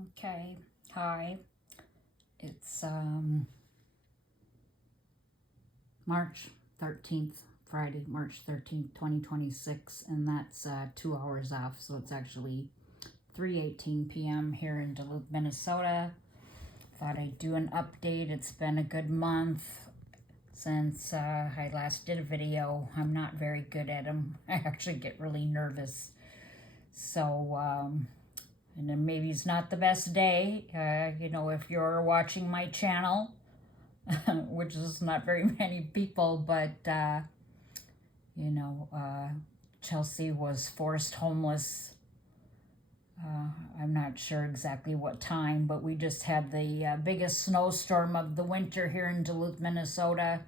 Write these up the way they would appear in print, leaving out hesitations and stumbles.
Okay, hi. It's March 13th, Friday, March 13th, 2026, and that's 2 hours off, so it's actually 3:18 p.m. here in Duluth, Minnesota. Thought I'd do an update. It's been a good month since I last did a video. I'm not very good at them. I actually get really nervous. So, and then maybe it's not the best day, if you're watching my channel, which is not very many people, but, Chelsea was forced homeless. I'm not sure exactly what time, but we just had the biggest snowstorm of the winter here in Duluth, Minnesota.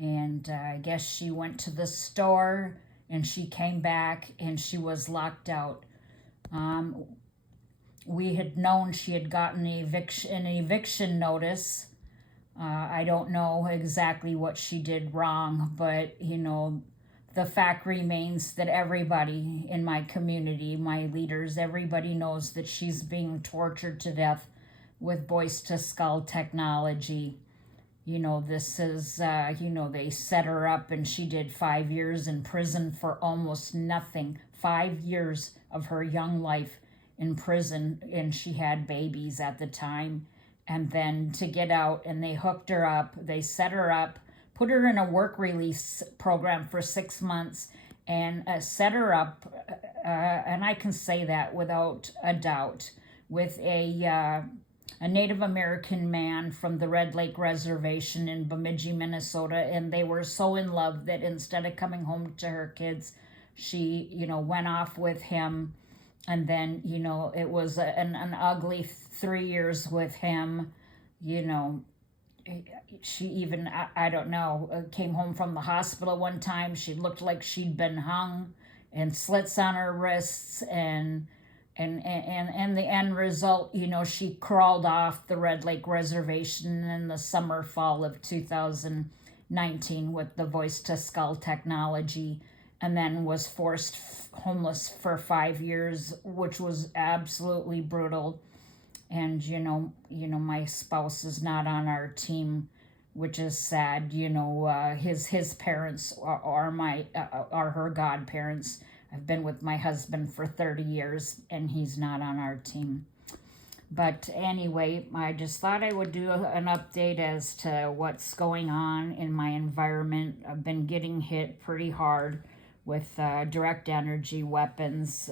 And I guess she went to the store and she came back and she was locked out. We had known she had gotten an eviction notice. I don't know exactly what she did wrong, but the fact remains that everybody in my community, my leaders, everybody knows that she's being tortured to death with voice to skull technology. This is, they set her up and she did 5 years in prison for almost nothing. 5 years of her young life in prison, and she had babies at the time. And then to get out, and they hooked her up, they set her up, put her in a work release program for 6 months, and set her up, and I can say that without a doubt, with a Native American man from the Red Lake Reservation in Bemidji, Minnesota, and they were so in love that instead of coming home to her kids, she, went off with him. And then, it was an ugly 3 years with him. She even, I don't know, came home from the hospital one time. She looked like she'd been hung, and slits on her wrists, and the end result, she crawled off the Red Lake Reservation in the summer, fall of 2019 with the voice to skull technology, and then was forced homeless for 5 years, which was absolutely brutal. And my spouse is not on our team, which is sad. His parents are her godparents. I've been with my husband for 30 years, and he's not on our team. But anyway, I just thought I would do an update as to what's going on in my environment. I've been getting hit pretty hard with direct energy weapons,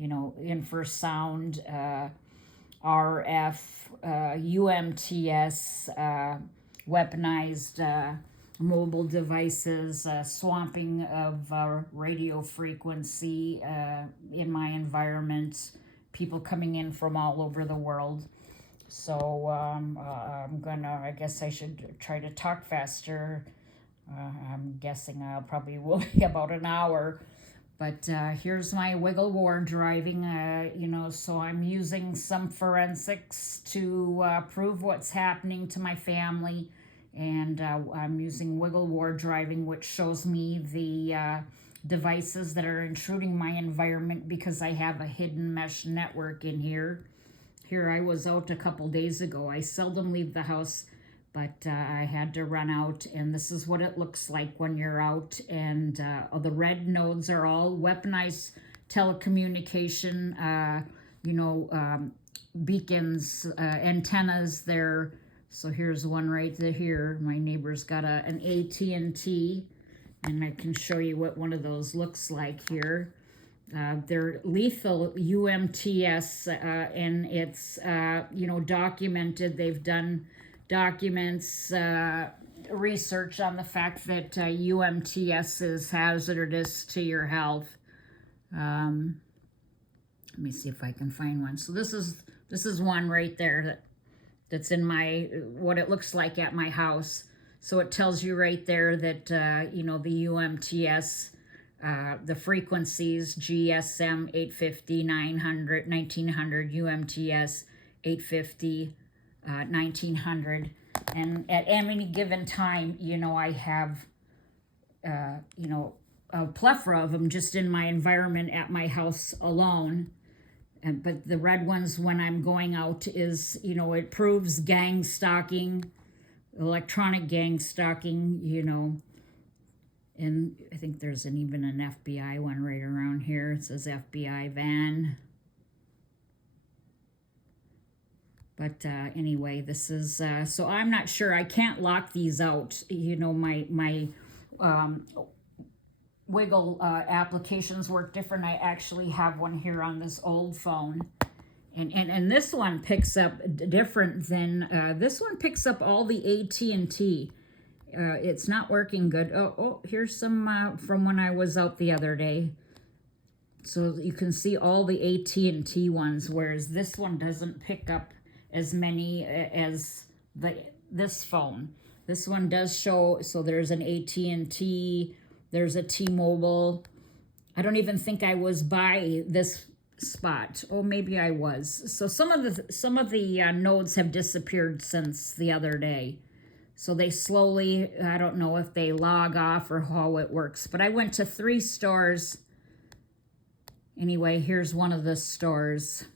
infrasound, RF, UMTS, weaponized mobile devices, swamping of radio frequency in my environment, people coming in from all over the world. So I guess I should try to talk faster. I'm guessing I'll probably will be about an hour. But here's my wiggle war driving, so I'm using some forensics to prove what's happening to my family. And I'm using wiggle war driving, which shows me the devices that are intruding my environment because I have a hidden mesh network in here. Here I was out a couple days ago. I seldom leave the house, but I had to run out, and this is what it looks like when you're out. And the red nodes are all weaponized telecommunication, beacons, antennas there. So here's one right here. My neighbor's got an AT&T, and I can show you what one of those looks like here. They're lethal UMTS, and it's, documented. They've done documents, research on the fact that UMTS is hazardous to your health. Let me see if I can find one. So this is one right there that's in what it looks like at my house. So it tells you right there that the UMTS, the frequencies, GSM 850, 900, 1900, UMTS 850, 1900, and at any given time, I have, a plethora of them just in my environment at my house alone. But the red ones when I'm going out is, it proves gang stalking, electronic gang stalking, and I think there's even an FBI one right around here. It says FBI van. But anyway, this is, so I'm not sure. I can't lock these out. My Wiggle applications work different. I actually have one here on this old phone. And this one picks up different than, this one picks up all the AT&T. It's not working good. Oh, here's some from when I was out the other day. So you can see all the AT&T ones, whereas this one doesn't pick up as many as this phone. This one does show, so there's an AT&T, there's a T-Mobile. I don't even think I was by this spot. Oh, maybe I was. So some of the nodes have disappeared since the other day. So they slowly, I don't know if they log off or how it works, but I went to 3 stores. Anyway, here's one of the stores.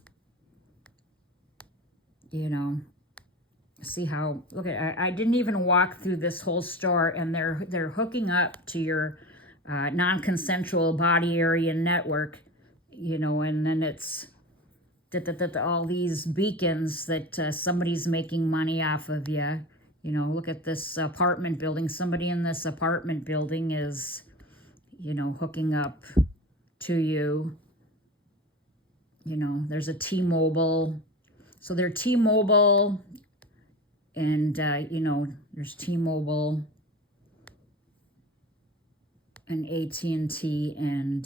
See how, look at, I didn't even walk through this whole store, and they're hooking up to your non-consensual body area network, and then it's all these beacons that somebody's making money off of you. Look at this apartment building. Somebody in this apartment building is, hooking up to you. There's a T-Mobile. So they're T-Mobile, and, there's T-Mobile and AT&T and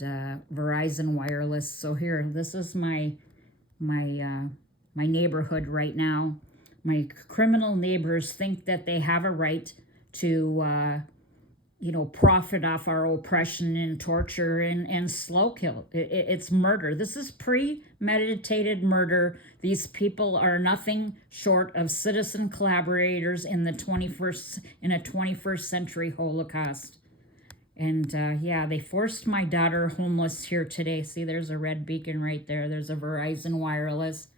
Verizon Wireless. So here, this is my neighborhood right now. My criminal neighbors think that they have a right to, profit off our oppression and torture and slow kill. It's murder. This is premeditated murder. These people are nothing short of citizen collaborators in a 21st century Holocaust. And yeah, they forced my daughter homeless here today. See, there's a red beacon right there. There's a Verizon Wireless.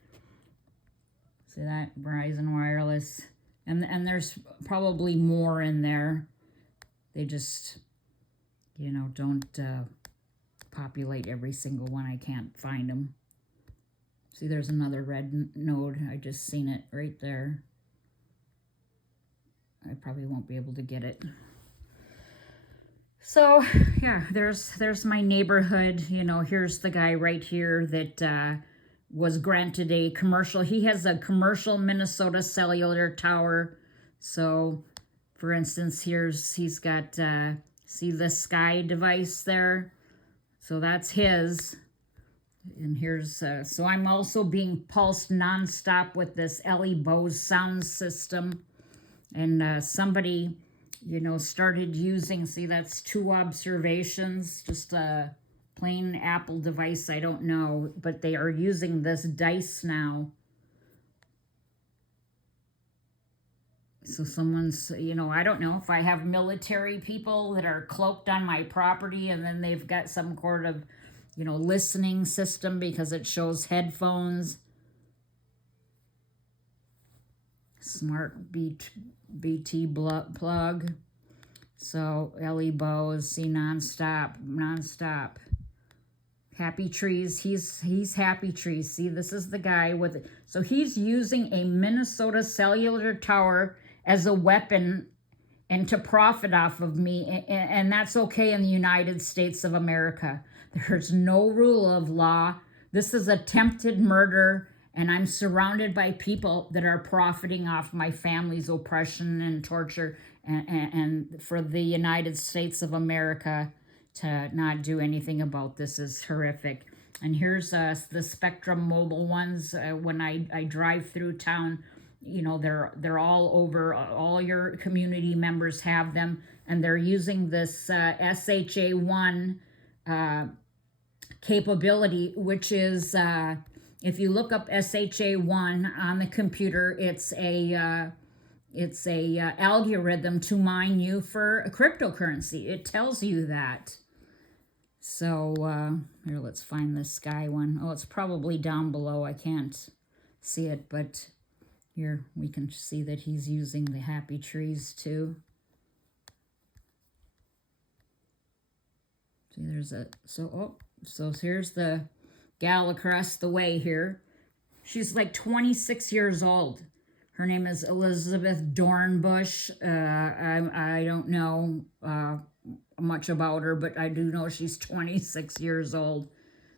See that? Verizon Wireless. And there's probably more in there. They just, don't populate every single one. I can't find them. See, there's another red node. I just seen it right there. I probably won't be able to get it. So, yeah, there's my neighborhood. Here's the guy right here that was granted a commercial. He has a commercial Minnesota cellular tower. So, for instance, he's got, see the Sky device there? So that's his. And here's, so I'm also being pulsed nonstop with this Ellie Bose sound system. And somebody, started using, see, that's 2 observations, just a plain Apple device, I don't know, but they are using this dice now. So someone's, I don't know if I have military people that are cloaked on my property, and then they've got some sort of, listening system because it shows headphones. Smart BT plug. So Ellie Bose, see, nonstop. Happy Trees, he's Happy Trees. See, this is the guy with, so he's using a Minnesota cellular tower as a weapon and to profit off of me, and that's okay in the United States of America. There's no rule of law. This is attempted murder, and I'm surrounded by people that are profiting off my family's oppression and torture, and for the United States of America to not do anything about this is horrific. And here's the Spectrum Mobile ones. When I drive through town, they're all over. All your community members have them, and they're using this SHA-1 capability, which is, if you look up SHA-1 on the computer, it's a algorithm to mine you for a cryptocurrency. It tells you that. So here, let's find the sky one. Oh, it's probably down below. I can't see it, but here we can see that he's using the happy trees too. See, there's a, so here's the gal across the way here. She's like 26 years old. Her name is Elizabeth Dornbush. I don't know much about her, but I do know she's 26 years old.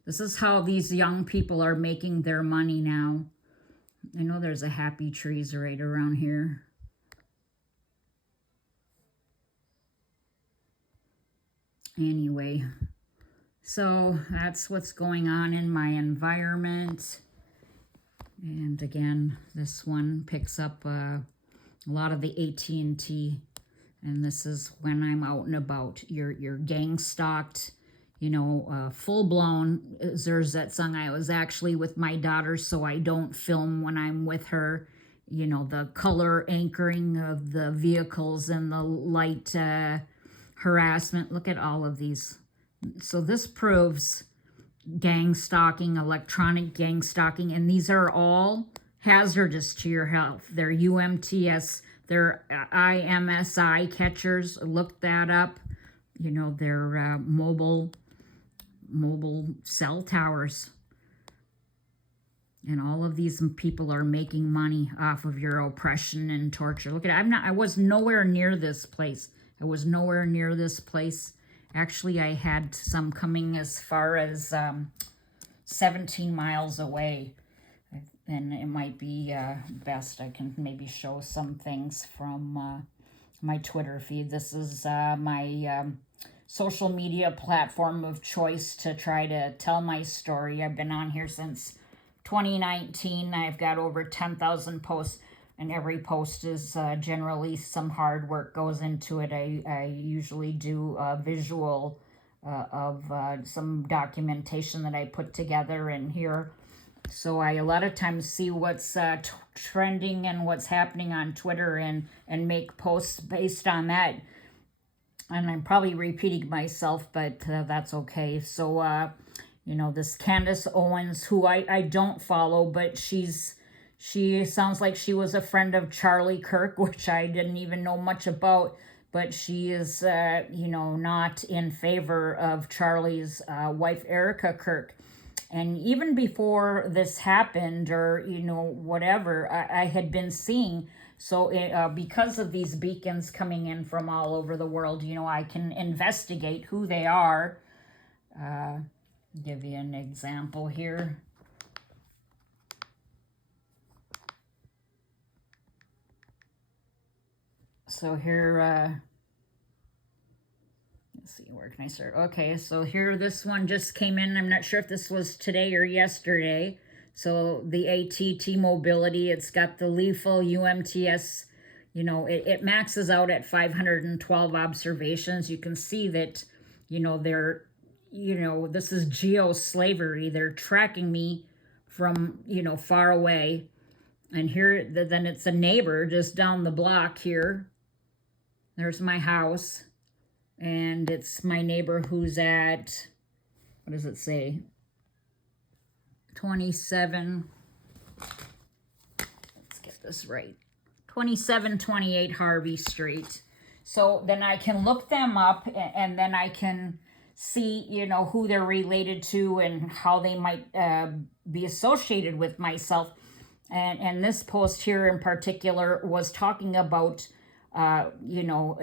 This is how these young people are making their money now. I know there's a happy trees right around here. Anyway, so that's what's going on in my environment. And again, this one picks up a lot of the AT&T, and this is when I'm out and about. You're gang stalked, you know, full blown. There's that song. I was actually with my daughter, so I don't film when I'm with her. You know, the color anchoring of the vehicles and the light harassment. Look at all of these. So this proves gang stalking, electronic gang stalking, and these are all hazardous to your health. They're UMTS, they're IMSI catchers. Look that up. You know, they're mobile cell towers. And all of these people are making money off of your oppression and torture. Look at it. I was nowhere near this place. I was nowhere near this place. Actually, I had some coming as far as 17 miles away. And it might be best I can maybe show some things from my Twitter feed. This is my social media platform of choice to try to tell my story. I've been on here since 2019. I've got over 10,000 posts. And every post is generally some hard work goes into it. I usually do a visual of some documentation that I put together in here. So I a lot of times see what's trending and what's happening on Twitter and make posts based on that. And I'm probably repeating myself, but that's okay. So, you know, this Candace Owens, who I don't follow, but she sounds like she was a friend of Charlie Kirk, which I didn't even know much about, but she is, you know, not in favor of Charlie's wife, Erica Kirk. And even before this happened, or, you know, whatever, I had been seeing, so because of these beacons coming in from all over the world, you know, I can investigate who they are. Give you an example here. So here, let's see, where can I start? Okay, so here, this one just came in. I'm not sure if this was today or yesterday. So the ATT mobility, it's got the lethal UMTS, you know, it maxes out at 512 observations. You can see that, you know, they're, you know, this is geo-slavery. They're tracking me from, you know, far away. And here, then it's a neighbor just down the block here. There's my house, and it's my neighbor who's at, what does it say? 27, let's get this right, 2728 Harvey Street. So then I can look them up, and then I can see, you know, who they're related to and how they might be associated with myself. And this post here in particular was talking about, you know,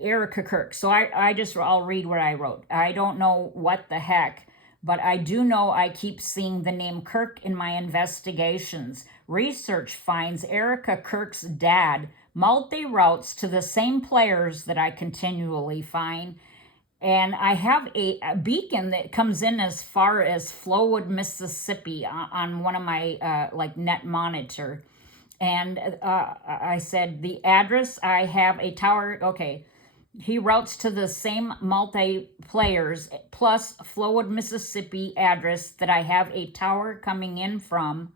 Erica Kirk. So I'll read what I wrote. I don't know what the heck, but I do know I keep seeing the name Kirk in my investigations. Research finds Erica Kirk's dad multi-routes to the same players that I continually find. And I have a beacon that comes in as far as Flowood, Mississippi on one of my like net monitor. And I said the address, I have a tower. Okay, he routes to the same multi-players plus Flowood, Mississippi address that I have a tower coming in from.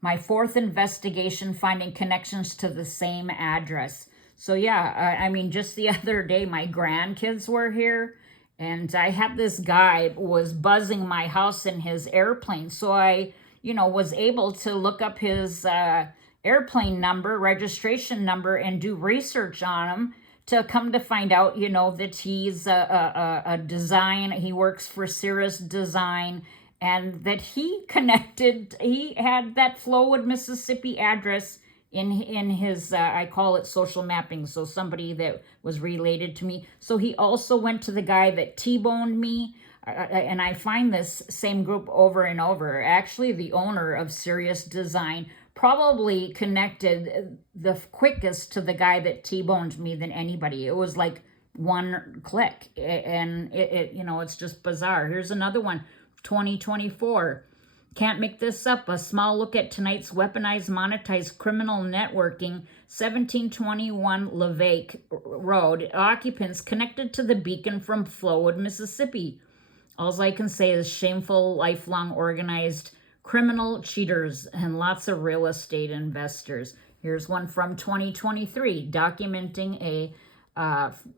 My fourth investigation finding connections to the same address. So yeah, I mean, just the other day, my grandkids were here, And I had this guy was buzzing my house in his airplane. So I, was able to look up his airplane number, registration number, and do research on him to come to find out, that he's a design, he works for Cirrus Design, and that he had that Flowood, Mississippi address in his I call it social mapping, so somebody that was related to me. So he also went to the guy that T-boned me, and I find this same group over and over. Actually, the owner of Cirrus Design probably connected the quickest to the guy that T-boned me than anybody. It was like one click, and it's just bizarre. Here's another one, 2024. Can't make this up. A small look at tonight's weaponized, monetized criminal networking. 1721 Levake Road. Occupants connected to the beacon from Flowood, Mississippi. All I can say is shameful, lifelong, organized criminal cheaters and lots of real estate investors. Here's one from 2023 documenting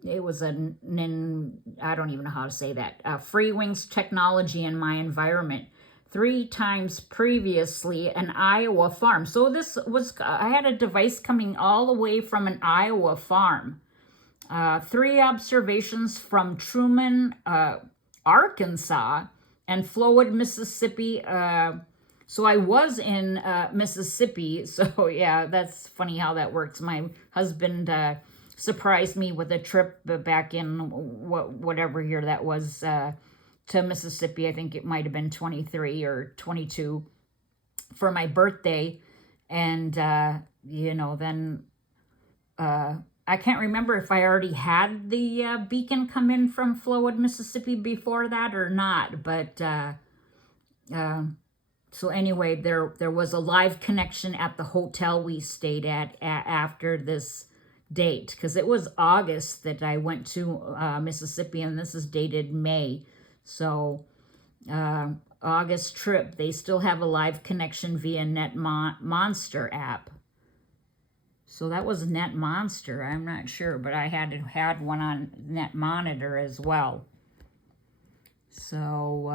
it was I don't even know how to say that, Free Wings technology in my environment. 3 times previously an Iowa farm. So this was, I had a device coming all the way from an Iowa farm. 3 observations from Truman, Arkansas, and Flowood, Mississippi. So I was in Mississippi. So yeah, that's funny how that works. My husband surprised me with a trip back in whatever year that was, to Mississippi. I think it might have been 23 or 22 for my birthday. And, then I can't remember if I already had the beacon come in from Flowood, Mississippi before that or not. But so anyway, there was a live connection at the hotel we stayed at after this date, because it was August that I went to Mississippi, and this is dated May. So August trip, they still have a live connection via NetMonster app. So that was NetMonster, I'm not sure, but I had one on NetMonitor as well. So,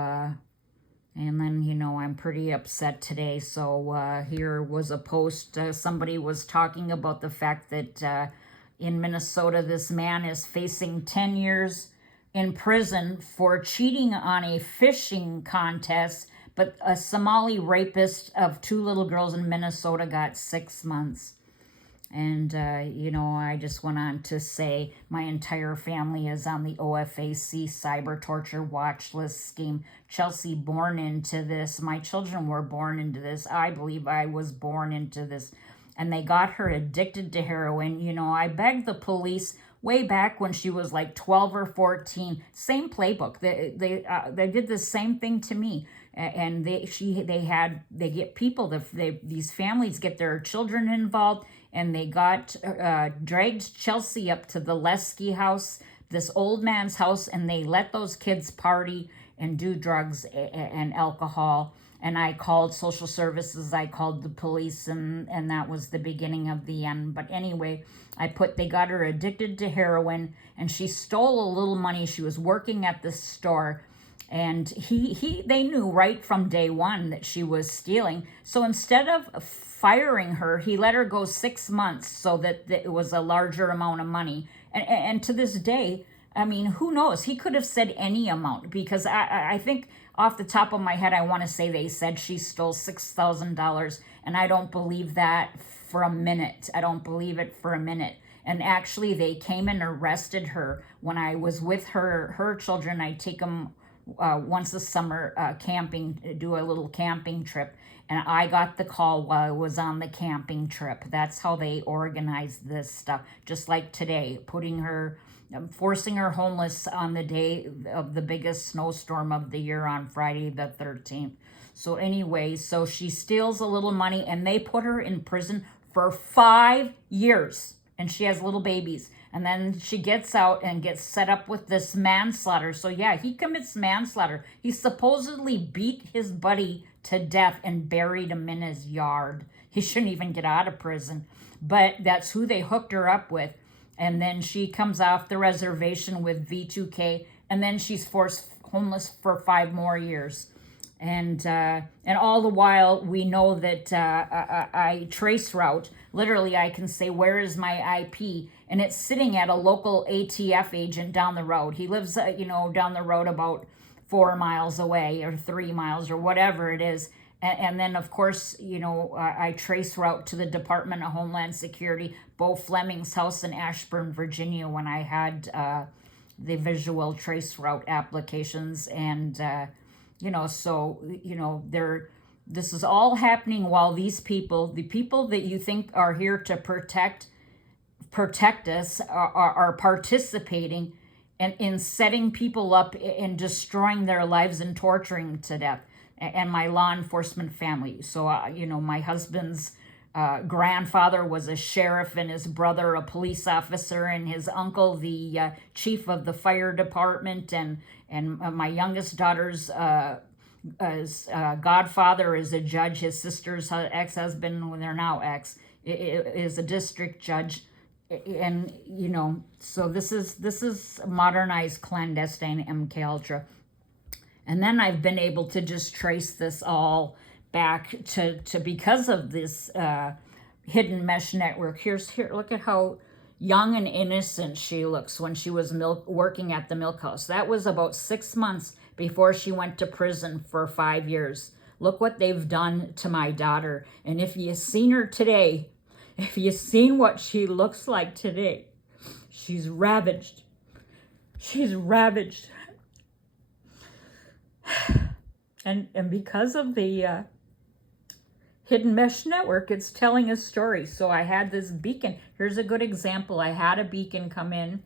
and then, I'm pretty upset today. So here was a post, somebody was talking about the fact that in Minnesota, this man is facing 10 years in prison for cheating on a fishing contest, but a Somali rapist of 2 little girls in Minnesota got 6 months. And, I just went on to say my entire family is on the OFAC Cybertorture watch list scheme. Chelsea born into this. My children were born into this. I believe I was born into this. And they got her addicted to heroin. I begged the police way back when she was like 12 or 14. Same playbook. They did the same thing to me. And they get people, these families get their children involved, and they dragged Chelsea up to the Lesky house, this old man's house, and they let those kids party and do drugs and alcohol. And I called social services, I called the police, and that was the beginning of the end. But anyway, they got her addicted to heroin, and she stole a little money. She was working at the store, and they knew right from day one that she was stealing. So instead of firing her, he let her go 6 months so that it was a larger amount of money. And to this day, I mean, who knows? He could have said any amount, because I think off the top of my head, I want to say they said she stole $6,000, and I don't believe that for a minute. I don't believe it for a minute. And actually, they came and arrested her when I was with her children. I take them once a summer camping, do a little camping trip. And I got the call while I was on the camping trip. That's how they organized this stuff. Just like today, forcing her homeless on the day of the biggest snowstorm of the year on Friday the 13th. So anyway, so she steals a little money, and they put her in prison for 5 years. And she has little babies. And then she gets out and gets set up with this manslaughter. So yeah, he commits manslaughter. He supposedly beat his buddy to death and buried him in his yard. He shouldn't even get out of prison. But that's who they hooked her up with. And then she comes off the reservation with V2K, and then she's forced homeless for 5 more years. And all the while, we know that I trace route. Literally, I can say, where is my IP? And it's sitting at a local ATF agent down the road. He lives, down the road about 4 miles away or 3 miles or whatever it is. And then, of course, I trace route to the Department of Homeland Security, Bo Fleming's house in Ashburn, Virginia, when I had the visual trace route applications. And, this is all happening while these people, the people that you think are here to protect us, are participating in setting people up and destroying their lives and torturing to death. And my law enforcement family. So, my husband's grandfather was a sheriff, and his brother a police officer, and his uncle the chief of the fire department, and my youngest daughter's godfather is a judge. His sister's ex-husband, when they're now ex, is a district judge. And so this is modernized clandestine MK Ultra. And then I've been able to just trace this all back to because of this hidden mesh network. Here, look at how young and innocent she looks when she was working at the milk house. That was about 6 months before she went to prison for 5 years. Look what they've done to my daughter. And if you've seen her today, if you've seen what she looks like today, she's ravaged. She's ravaged. And because of the hidden mesh network, it's telling a story. So I had this beacon. Here's a good example. I had a beacon come in,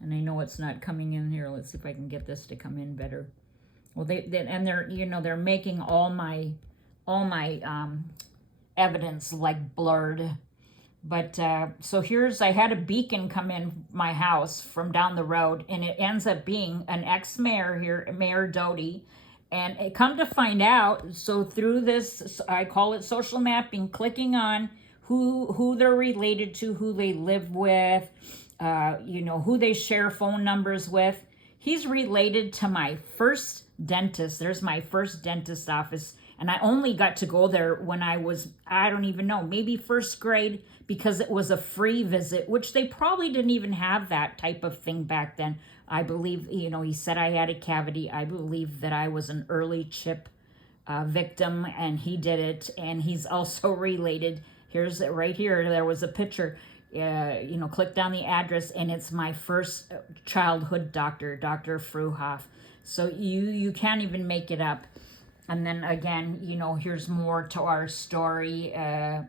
and I know it's not coming in here. Let's see if I can get this to come in better. Well, they're making all my evidence like blurred. But so I had a beacon come in my house from down the road, and it ends up being an ex-mayor here, Mayor Doty. And it come to find out, so through this, I call it social mapping, clicking on who they're related to, who they live with, who they share phone numbers with. He's related to my first dentist. There's my first dentist office. And I only got to go there when I was, I don't even know, maybe first grade, because it was a free visit, which they probably didn't even have that type of thing back then. I believe, he said I had a cavity. I believe that I was an early chip victim, and he did it. And he's also related. Here's it right here. There was a picture, clicked on the address, and it's my first childhood doctor, Dr. Fruhoff. So you can't even make it up. And then again, here's more to our story. I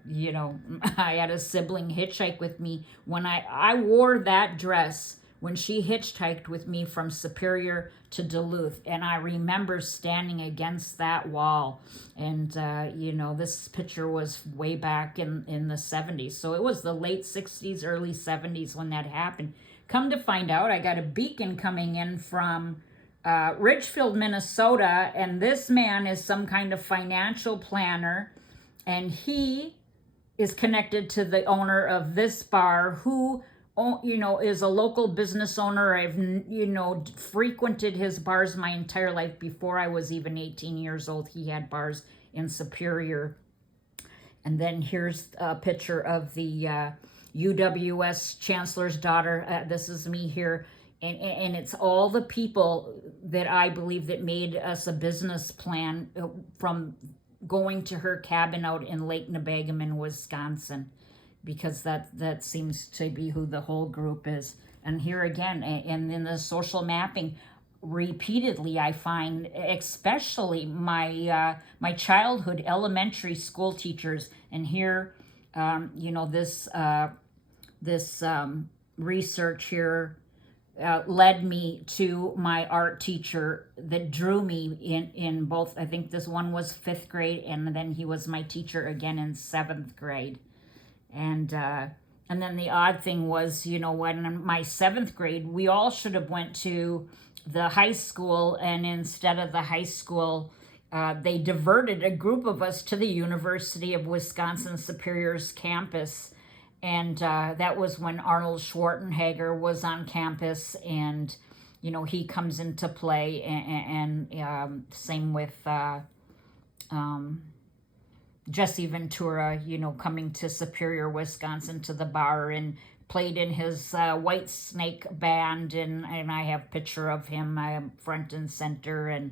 had a sibling hitchhike with me when I wore that dress when she hitchhiked with me from Superior to Duluth. And I remember standing against that wall. And, this picture was way back in the 70s. So it was the late 60s, early 70s when that happened. Come to find out, I got a beacon coming in from Ridgefield, Minnesota, and this man is some kind of financial planner, and he is connected to the owner of this bar, who, is a local business owner. I've, frequented his bars my entire life. Before I was even 18 years old, he had bars in Superior. And then here's a picture of the UWS Chancellor's daughter. This is me here. And it's all the people that I believe that made us a business plan from going to her cabin out in Lake Nebagamon, Wisconsin, because that seems to be who the whole group is. And here again, and in the social mapping, repeatedly I find, especially my childhood elementary school teachers. And here, this research here led me to my art teacher that drew me in both. I think this one was 5th grade, and then he was my teacher again in 7th grade. And then the odd thing was, when in my 7th grade, we all should have went to the high school, and instead of the high school, they diverted a group of us to the University of Wisconsin Superior's campus. And that was when Arnold Schwarzenegger was on campus, and he comes into play, and same with Jesse Ventura, coming to Superior, Wisconsin to the bar and played in his White Snake band, and I have a picture of him front and center, and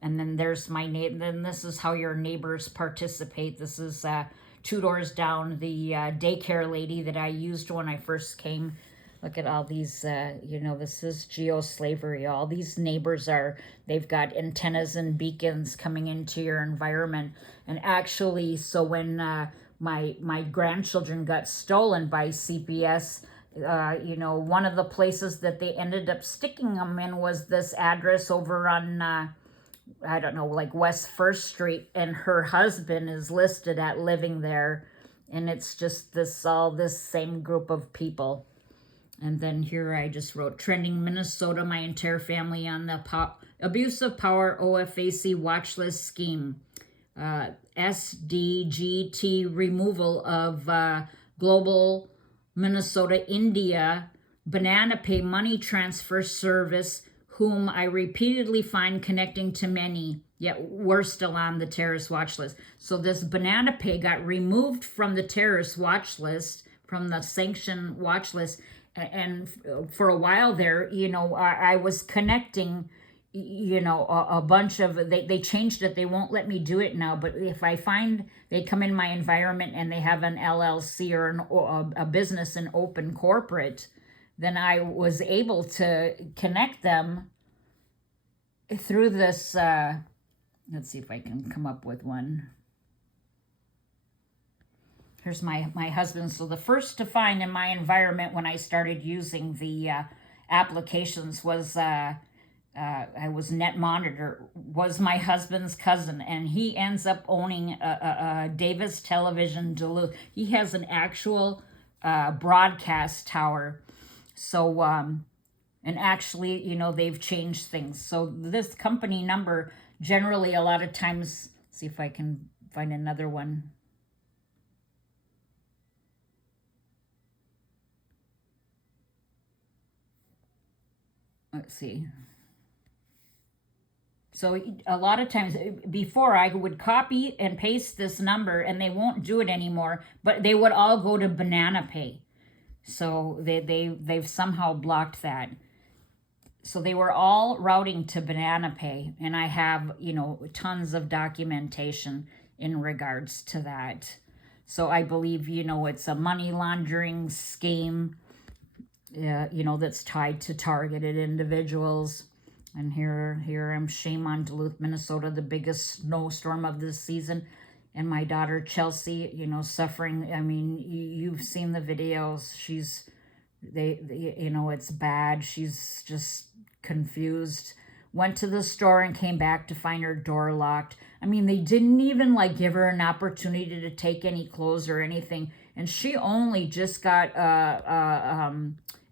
then there's my name. Then this is how your neighbors participate. This is 2 doors down, the daycare lady that I used when I first came. Look at all these, this is geoslavery. All these neighbors they've got antennas and beacons coming into your environment. And actually, so when my grandchildren got stolen by CPS, one of the places that they ended up sticking them in was this address over on, I don't know, like West 1st Street. And her husband is listed at living there. And it's just this same group of people. And then here I just wrote, trending Minnesota, my entire family on the abuse of power OFAC watch list scheme. SDGT removal of global Minnesota, India, banana pay money transfer service, whom I repeatedly find connecting to many, yet we're still on the terrorist watch list. So this banana pay got removed from the terrorist watch list, from the sanctioned watch list. And for a while there, I was connecting, a bunch of, they changed it. They won't let me do it now. But if I find they come in my environment and they have an LLC or a business, an open corporate, then I was able to connect them through this. Let's see if I can come up with one. Here's my husband. So the first to find in my environment when I started using the applications was, I was Net Monitor, was my husband's cousin. And he ends up owning a Davis Television Duluth. He has an actual broadcast tower. So, and actually, they've changed things. So this company number, generally a lot of times, see if I can find another one. Let's see. So a lot of times before I would copy and paste this number and they won't do it anymore, but they would all go to Banana Pay. So they've somehow blocked that. So they were all routing to Banana Pay, and I have, tons of documentation in regards to that. So I believe, it's a money laundering scheme, that's tied to targeted individuals. And here I'm, shame on Duluth, Minnesota, the biggest snowstorm of this season. And my daughter Chelsea, suffering. I mean, you've seen the videos. It's bad. She's just confused. Went to the store and came back to find her door locked. I mean, they didn't even give her an opportunity to take any clothes or anything. And she only just got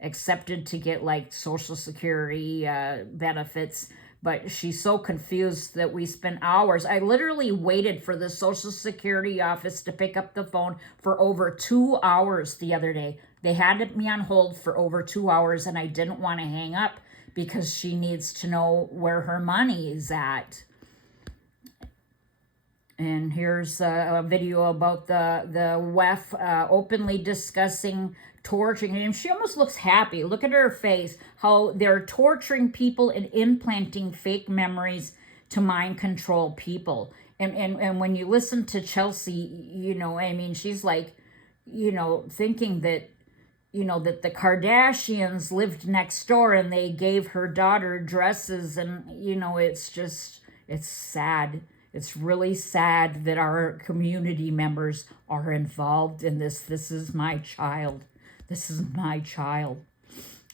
accepted to get Social Security benefits, but she's so confused that we spent hours. I literally waited for the Social Security office to pick up the phone for over 2 hours the other day. They had me on hold for over 2 hours, and I didn't want to hang up because she needs to know where her money is at. And here's a video about the WEF openly discussing torturing. And she almost looks happy. Look at her face, how they're torturing people and implanting fake memories to mind control people. And when you listen to Chelsea, she's thinking that, that the Kardashians lived next door and they gave her daughter dresses. And, it's sad. It's really sad that our community members are involved in this. This is my child. This is my child.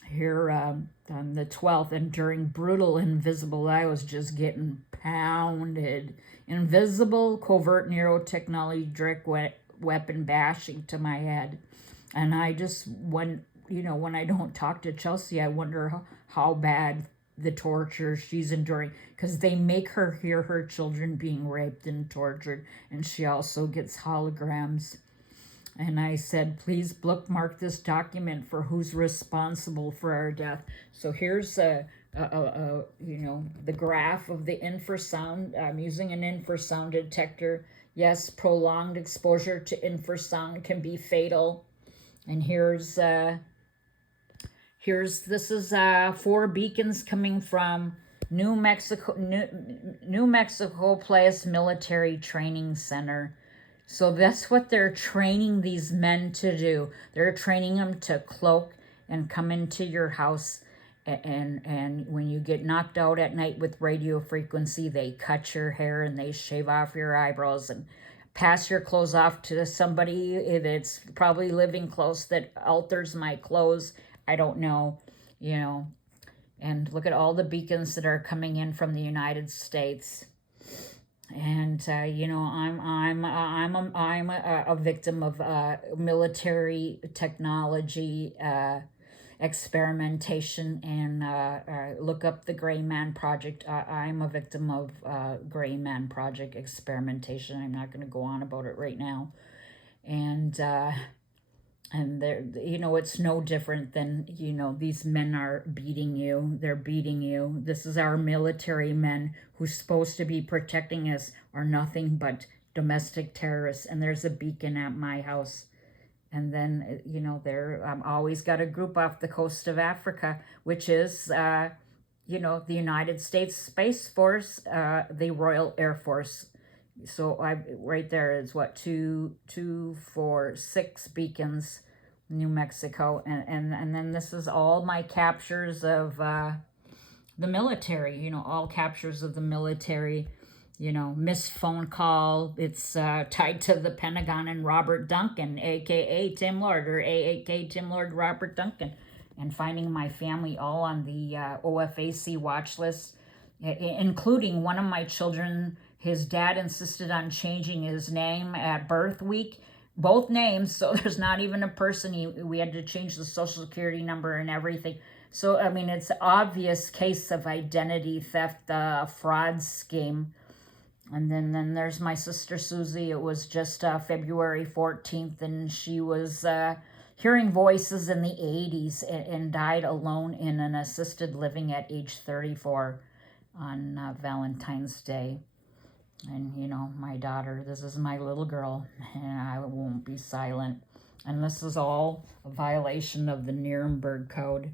Here on the 12th, and during brutal invisible, I was just getting pounded. Invisible, covert neurotechnology, direct weapon bashing to my head. And I just, when I don't talk to Chelsea, I wonder how bad the torture she's enduring, because they make her hear her children being raped and tortured, and she also gets holograms. And I said, please bookmark this document for who's responsible for our death. So here's a the graph of the infrasound. I'm using an infrasound detector. Yes, prolonged exposure to infrasound can be fatal. And this is 4 beacons coming from New Mexico Place Military Training Center. So that's what they're training these men to do. They're training them to cloak and come into your house, and when you get knocked out at night with radio frequency, they cut your hair and they shave off your eyebrows and pass your clothes off to somebody that's probably living close that alters my clothes. I don't know, and look at all the beacons that are coming in from the United States. And I'm a victim of military technology experimentation, and look up the Gray Man Project. I'm a victim of Gray Man Project experimentation. I'm not going to go on about it right now. And there, it's no different than, these men are beating you. They're beating you. This is our military men who's supposed to be protecting us are nothing but domestic terrorists. And there's a beacon at my house. And then, I'm always got a group off the coast of Africa, which is, the United States Space Force, the Royal Air Force. So right there is what, 2, 4, 6 beacons, New Mexico, and then this is all my captures of the military. All captures of the military. Missed phone call. It's tied to the Pentagon and Robert Duncan, aka Tim Lord, or AAK Tim Lord Robert Duncan, and finding my family all on the OFAC watch list, including one of my children. His dad insisted on changing his name at birth week, both names, so there's not even a person. We had to change the social security number and everything. So, I mean, it's an obvious case of identity theft, fraud scheme. And then there's my sister Susie. It was just February 14th, and she was hearing voices in the 80s and died alone in an assisted living at age 34 on Valentine's Day. And, my daughter, this is my little girl, and I won't be silent. And this is all a violation of the Nuremberg Code.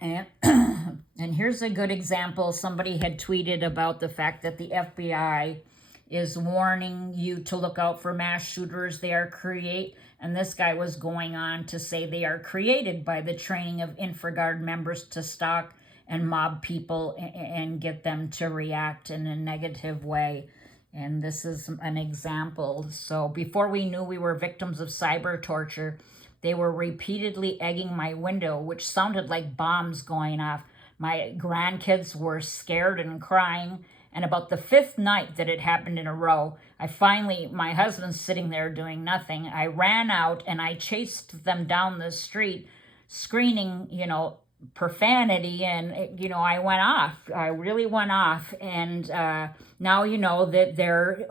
And and here's a good example. Somebody had tweeted about the fact that the FBI is warning you to look out for mass shooters. And this guy was going on to say they are created by the training of InfraGard members to stalk and mob people and get them to react in a negative way. And this is an example. So before we knew we were victims of cyber torture, they were repeatedly egging my window, which sounded like bombs going off. My grandkids were scared and crying. And about the 5th night that it happened in a row, my husband's sitting there doing nothing. I ran out and I chased them down the street, screaming, profanity, and I went off. I really went off. And now that they're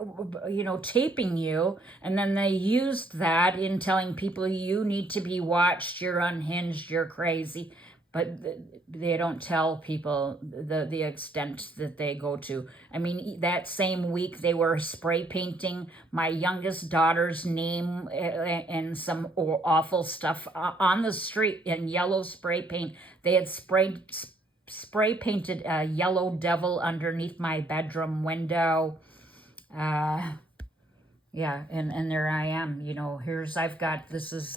taping you, and then they used that in telling people you need to be watched, you're unhinged, you're crazy. But they don't tell people the extent that they go to. I mean, that same week they were spray painting my youngest daughter's name and some awful stuff on the street in yellow spray paint. They had spray painted a yellow devil underneath my bedroom window. Yeah, and there I am. This is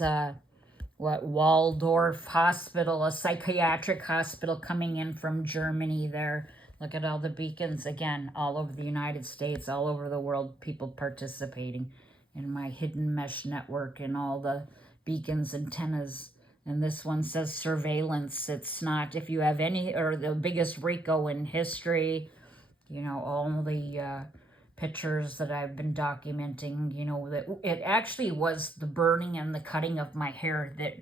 Waldorf Hospital, a psychiatric hospital coming in from Germany there. Look at all the beacons, again, all over the United States, all over the world, people participating in my hidden mesh network and all the beacons, antennas. And this one says surveillance. It's not, if you have any, or the biggest RICO in history, all the pictures that I've been documenting, that it actually was the burning and the cutting of my hair that,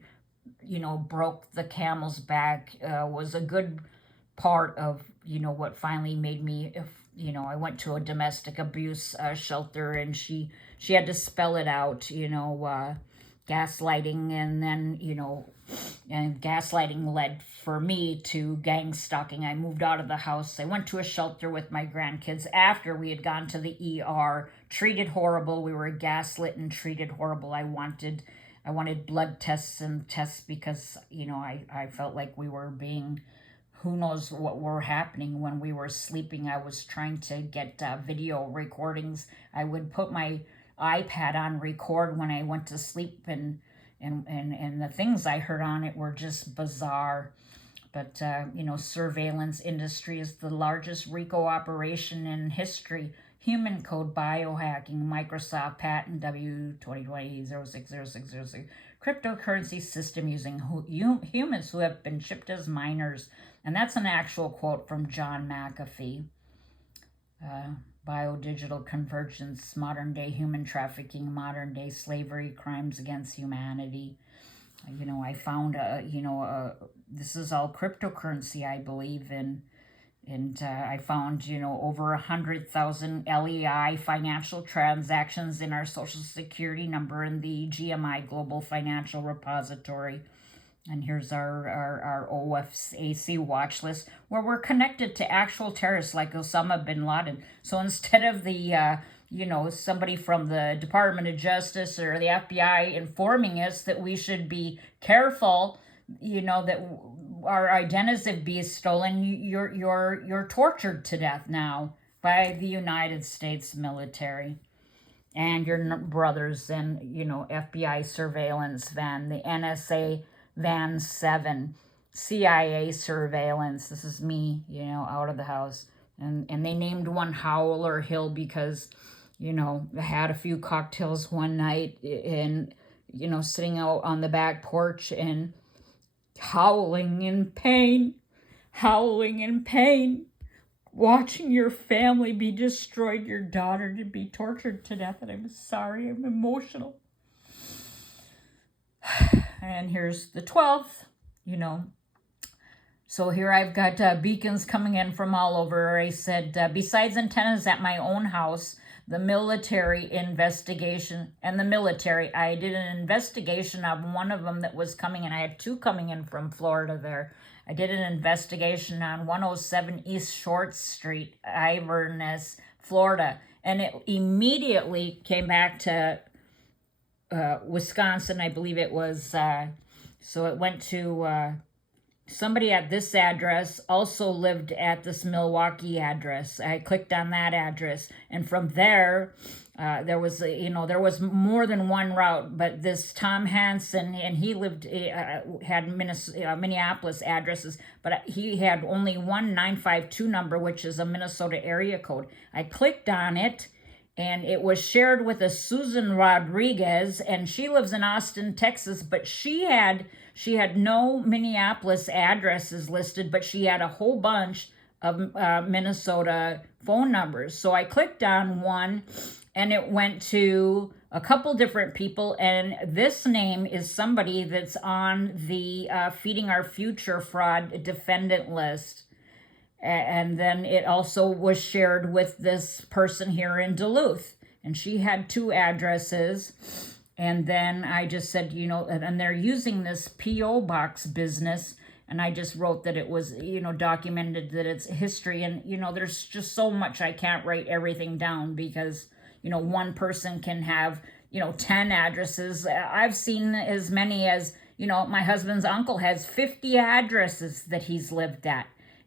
broke the camel's back, was a good part of, what finally made me, I went to a domestic abuse shelter, and she had to spell it out, gaslighting, and then, And gaslighting led for me to gang stalking. I moved out of the house. I went to a shelter with my grandkids after we had gone to the ER, treated horrible. We were gaslit and treated horrible. I wanted blood tests and tests because, I felt like we were being, who knows what were happening when we were sleeping. I was trying to get video recordings. I would put my iPad on record when I went to sleep, and the things I heard on it were just bizarre. But, surveillance industry is the largest RICO operation in history. Human code biohacking, Microsoft patent W2020-060606. Cryptocurrency system using humans who have been shipped as minors. And that's an actual quote from John McAfee. Biodigital convergence, modern day human trafficking, modern day slavery, crimes against humanity. I found this is all cryptocurrency, I believe, and I found over 100,000 LEI financial transactions in our social security number in the GMI Global Financial Repository. And here's our OFAC watch list, where we're connected to actual terrorists like Osama bin Laden. So instead of the, somebody from the Department of Justice or the FBI informing us that we should be careful, that our identities have been stolen, you're tortured to death now by the United States military and your brothers and, FBI surveillance van, the NSA Van 7, CIA surveillance. This is me, out of the house. And they named one Howler Hill because, I had a few cocktails one night and, sitting out on the back porch and howling in pain, watching your family be destroyed, your daughter to be tortured to death. And I'm sorry, I'm emotional. And here's the 12th, So here I've got beacons coming in from all over. I said, besides antennas at my own house, the military investigation, I did an investigation of one of them that was coming in. I had two coming in from Florida there. I did an investigation on 107 East Short Street, Inverness, Florida. And it immediately came back to Wisconsin, I believe it was. So it went to somebody at this address also lived at this Milwaukee address. I clicked on that address, and from there, there was more than one route. But this Tom Hansen, and he lived had Minneapolis addresses, but he had only one 952 number, which is a Minnesota area code. I clicked on it. And it was shared with a Susan Rodriguez, and she lives in Austin, Texas, but she had no Minneapolis addresses listed, but she had a whole bunch of Minnesota phone numbers. So I clicked on one, and it went to a couple different people, and this name is somebody that's on the Feeding Our Future fraud defendant list. And then it also was shared with this person here in Duluth. And she had two addresses. And then I just said, and they're using this P.O. box business. And I just wrote that it was, documented that it's history. And, there's just so much I can't write everything down because, one person can have, 10 addresses. I've seen as many as, my husband's uncle has 50 addresses that he's lived at.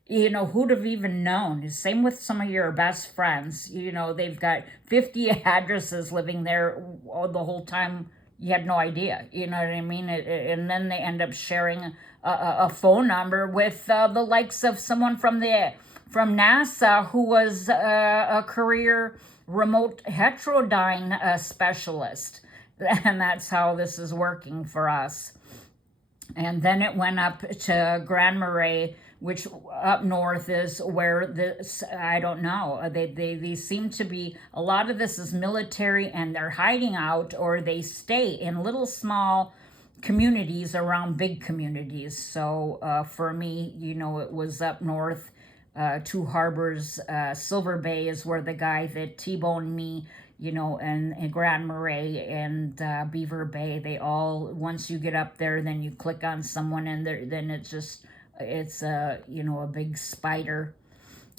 Who'd have even known? Same with some of your best friends. They've got 50 addresses living there the whole time. You had no idea. You know what I mean? And then they end up sharing a phone number with the likes of someone from NASA who was a career remote heterodyne specialist. And that's how this is working for us. And then it went up to Grand Marais, which up north is where this, I don't know, they seem to be, a lot of this is military and they're hiding out or they stay in little small communities around big communities. So for me, it was up north Two Harbors, Silver Bay is where the guy that T-boned me, and Grand Marais and Beaver Bay, they all, once you get up there, then you click on someone and then it's a big spider.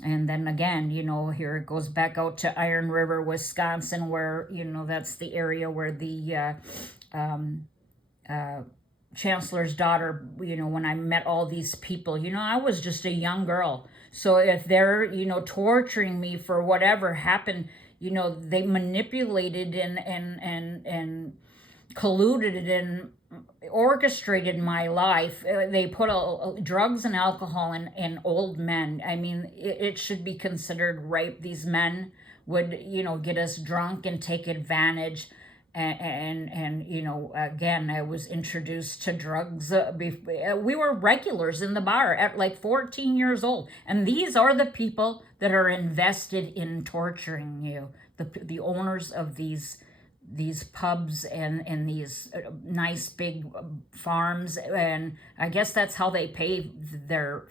And then again, here it goes back out to Iron River, Wisconsin, where, that's the area where the chancellor's daughter, when I met all these people, I was just a young girl. So if they're, torturing me for whatever happened, they manipulated and colluded and orchestrated my life. They put drugs and alcohol in old men. I mean, it should be considered rape. These men would, get us drunk and take advantage. And again, I was introduced to drugs. We were regulars in the bar at like 14 years old. And these are the people that are invested in torturing you, the owners of these pubs and these nice big farms. And I guess that's how they pay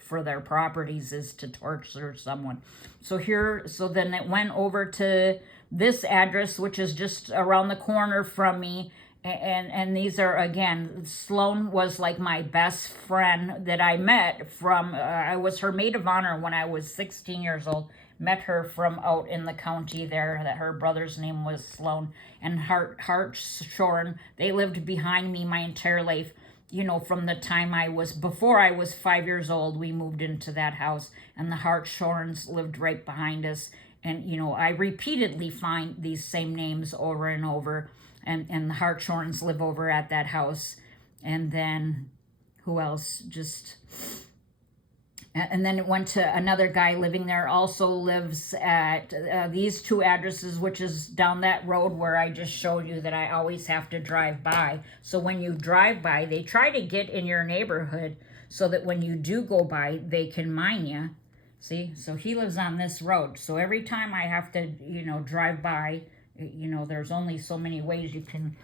for their properties, is to torture someone. So then it went over to this address, which is just around the corner from me. And these are, again, Sloan was like my best friend that I met from, I was her maid of honor when I was 16 years old. Met her from out in the county there, that her brother's name was Sloan. And Hartshorn, they lived behind me my entire life. From the time before I was 5 years old, we moved into that house, and the Hartshorns lived right behind us. And, I repeatedly find these same names over and over, and the Hartshorns live over at that house. And then, who else? And then it went to another guy living there, also lives at these two addresses, which is down that road where I just showed you that I always have to drive by. So when you drive by, they try to get in your neighborhood so that when you do go by, they can mine you. See, so he lives on this road. So every time I have to, drive by, there's only so many ways you can.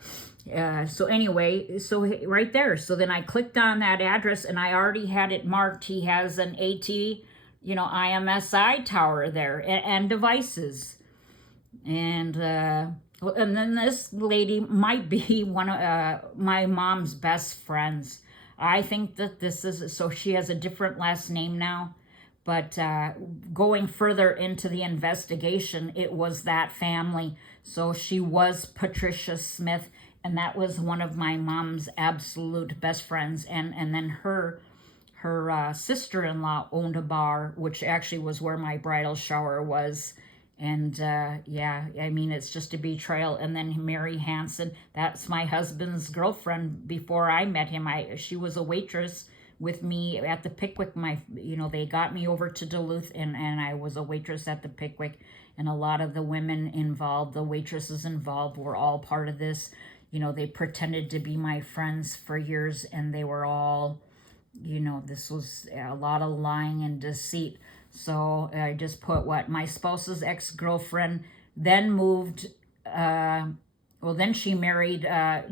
So anyway, so right there. So then I clicked on that address and I already had it marked. He has an AT, IMSI tower there and devices. And then this lady might be one of my mom's best friends. I think that so she has a different last name now. But going further into the investigation, it was that family. So she was Patricia Smith, and that was one of my mom's absolute best friends. And then her sister-in-law owned a bar, which actually was where my bridal shower was. And yeah, I mean, it's just a betrayal. And then Mary Hansen, that's my husband's girlfriend before I met him. She was a waitress with me at the Pickwick. They got me over to Duluth, and I was a waitress at the Pickwick. And a lot of the women involved, the waitresses involved, were all part of this. They pretended to be my friends for years, and they were all, this was a lot of lying and deceit. So I just put my spouse's ex-girlfriend then moved, then she married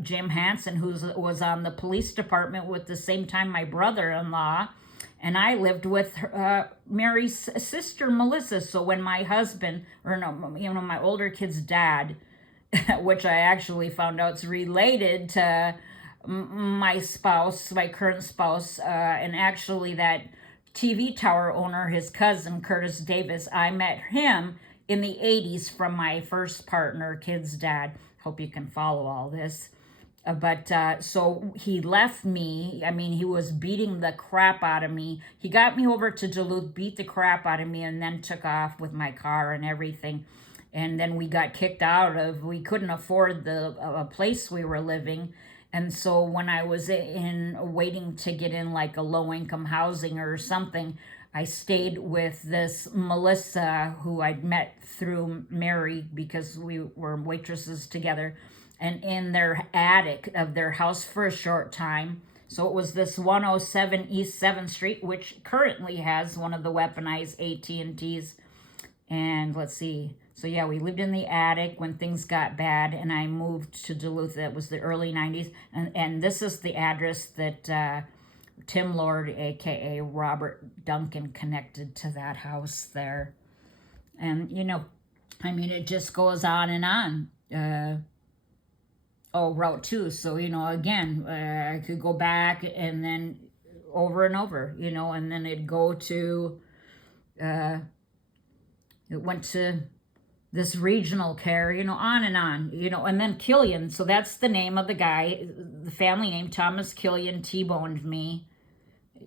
Jim Hansen, who was on the police department with the same time my brother-in-law. And I lived with Mary's sister, Melissa. So when my husband, my older kid's dad, which I actually found out is related to my spouse, my current spouse, and actually that TV tower owner, his cousin, Curtis Davis, I met him in the 80s from my first partner, kid's dad. Hope you can follow all this. So he left me. I mean, he was beating the crap out of me. He got me over to Duluth, beat the crap out of me, and then took off with my car and everything. And then we got kicked we couldn't afford the place we were living. And so when I was waiting to get in like a low-income housing or something, I stayed with this Melissa, who I'd met through Mary because we were waitresses together, and in their attic of their house for a short time. So it was this 107 East 7th Street, which currently has one of the weaponized AT&Ts. And let's see. So yeah, we lived in the attic when things got bad, and I moved to Duluth. That was the early 90s. And this is the address that Tim Lord, aka Robert Duncan, connected to that house there. And, you know, I mean, it just goes on and on. Oh, Route 2. So, you know, again, I could go back and then over and over, you know, and then it'd go to, it went to this regional care, you know, on, you know, and then Killian. So that's the name of the guy, the family name, Thomas Killian T-boned me.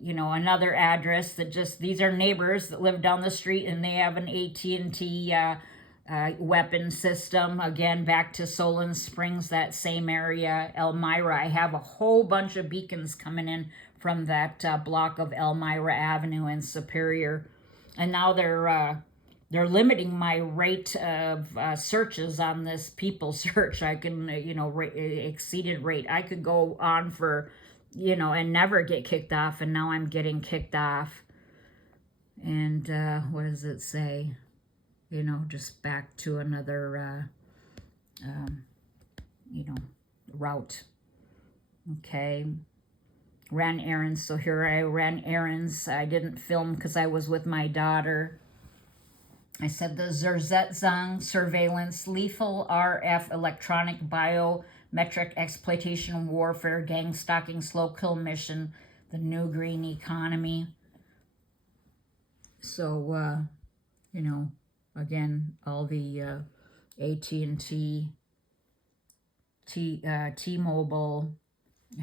You know, another address that just, these are neighbors that live down the street, and they have an AT&T weapon system. Again, back to Solon Springs, that same area, Elmira. I have a whole bunch of beacons coming in from that block of Elmira Avenue in Superior. And now they're limiting my rate of searches on this people search. I can, you know, exceeded rate. I could go on for, you know, and never get kicked off, and now I'm getting kicked off. And what does it say? You know, just back to another, you know, route. Okay. Ran errands. So here I ran errands. I didn't film because I was with my daughter. I said the Zerzetzang surveillance, lethal RF electronic biometric exploitation warfare gang stalking Slowkill mission, the new green economy. So, you know, again, all the AT&T, T-Mobile.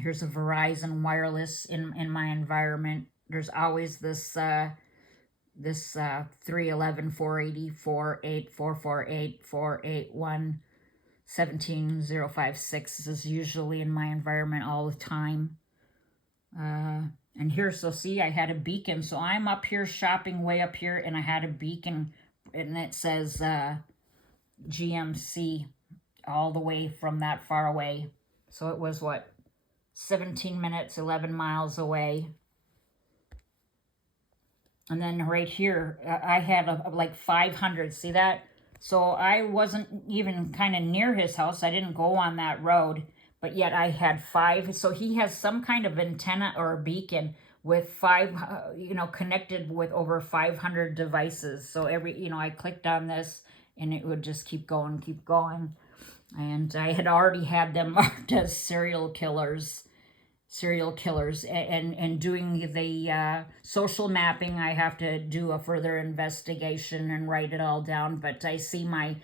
Here's a Verizon wireless in my environment. There's always this 311 484 8448 481 17056 is usually in my environment all the time. And here, so see, I had a beacon. So I'm up here shopping way up here, and I had a beacon, and it says GMC all the way from that far away. So it was what, 17 minutes, 11 miles away. And then right here, I had like 500. See that? So I wasn't even kind of near his house. I didn't go on that road, but yet I had 5. So he has some kind of antenna or a beacon with 5, you know, connected with over 500 devices. So every, you know, I clicked on this and it would just keep going, keep going. And I had already had them marked as serial killers, and doing the social mapping. I have to do a further investigation and write it all down, but I see my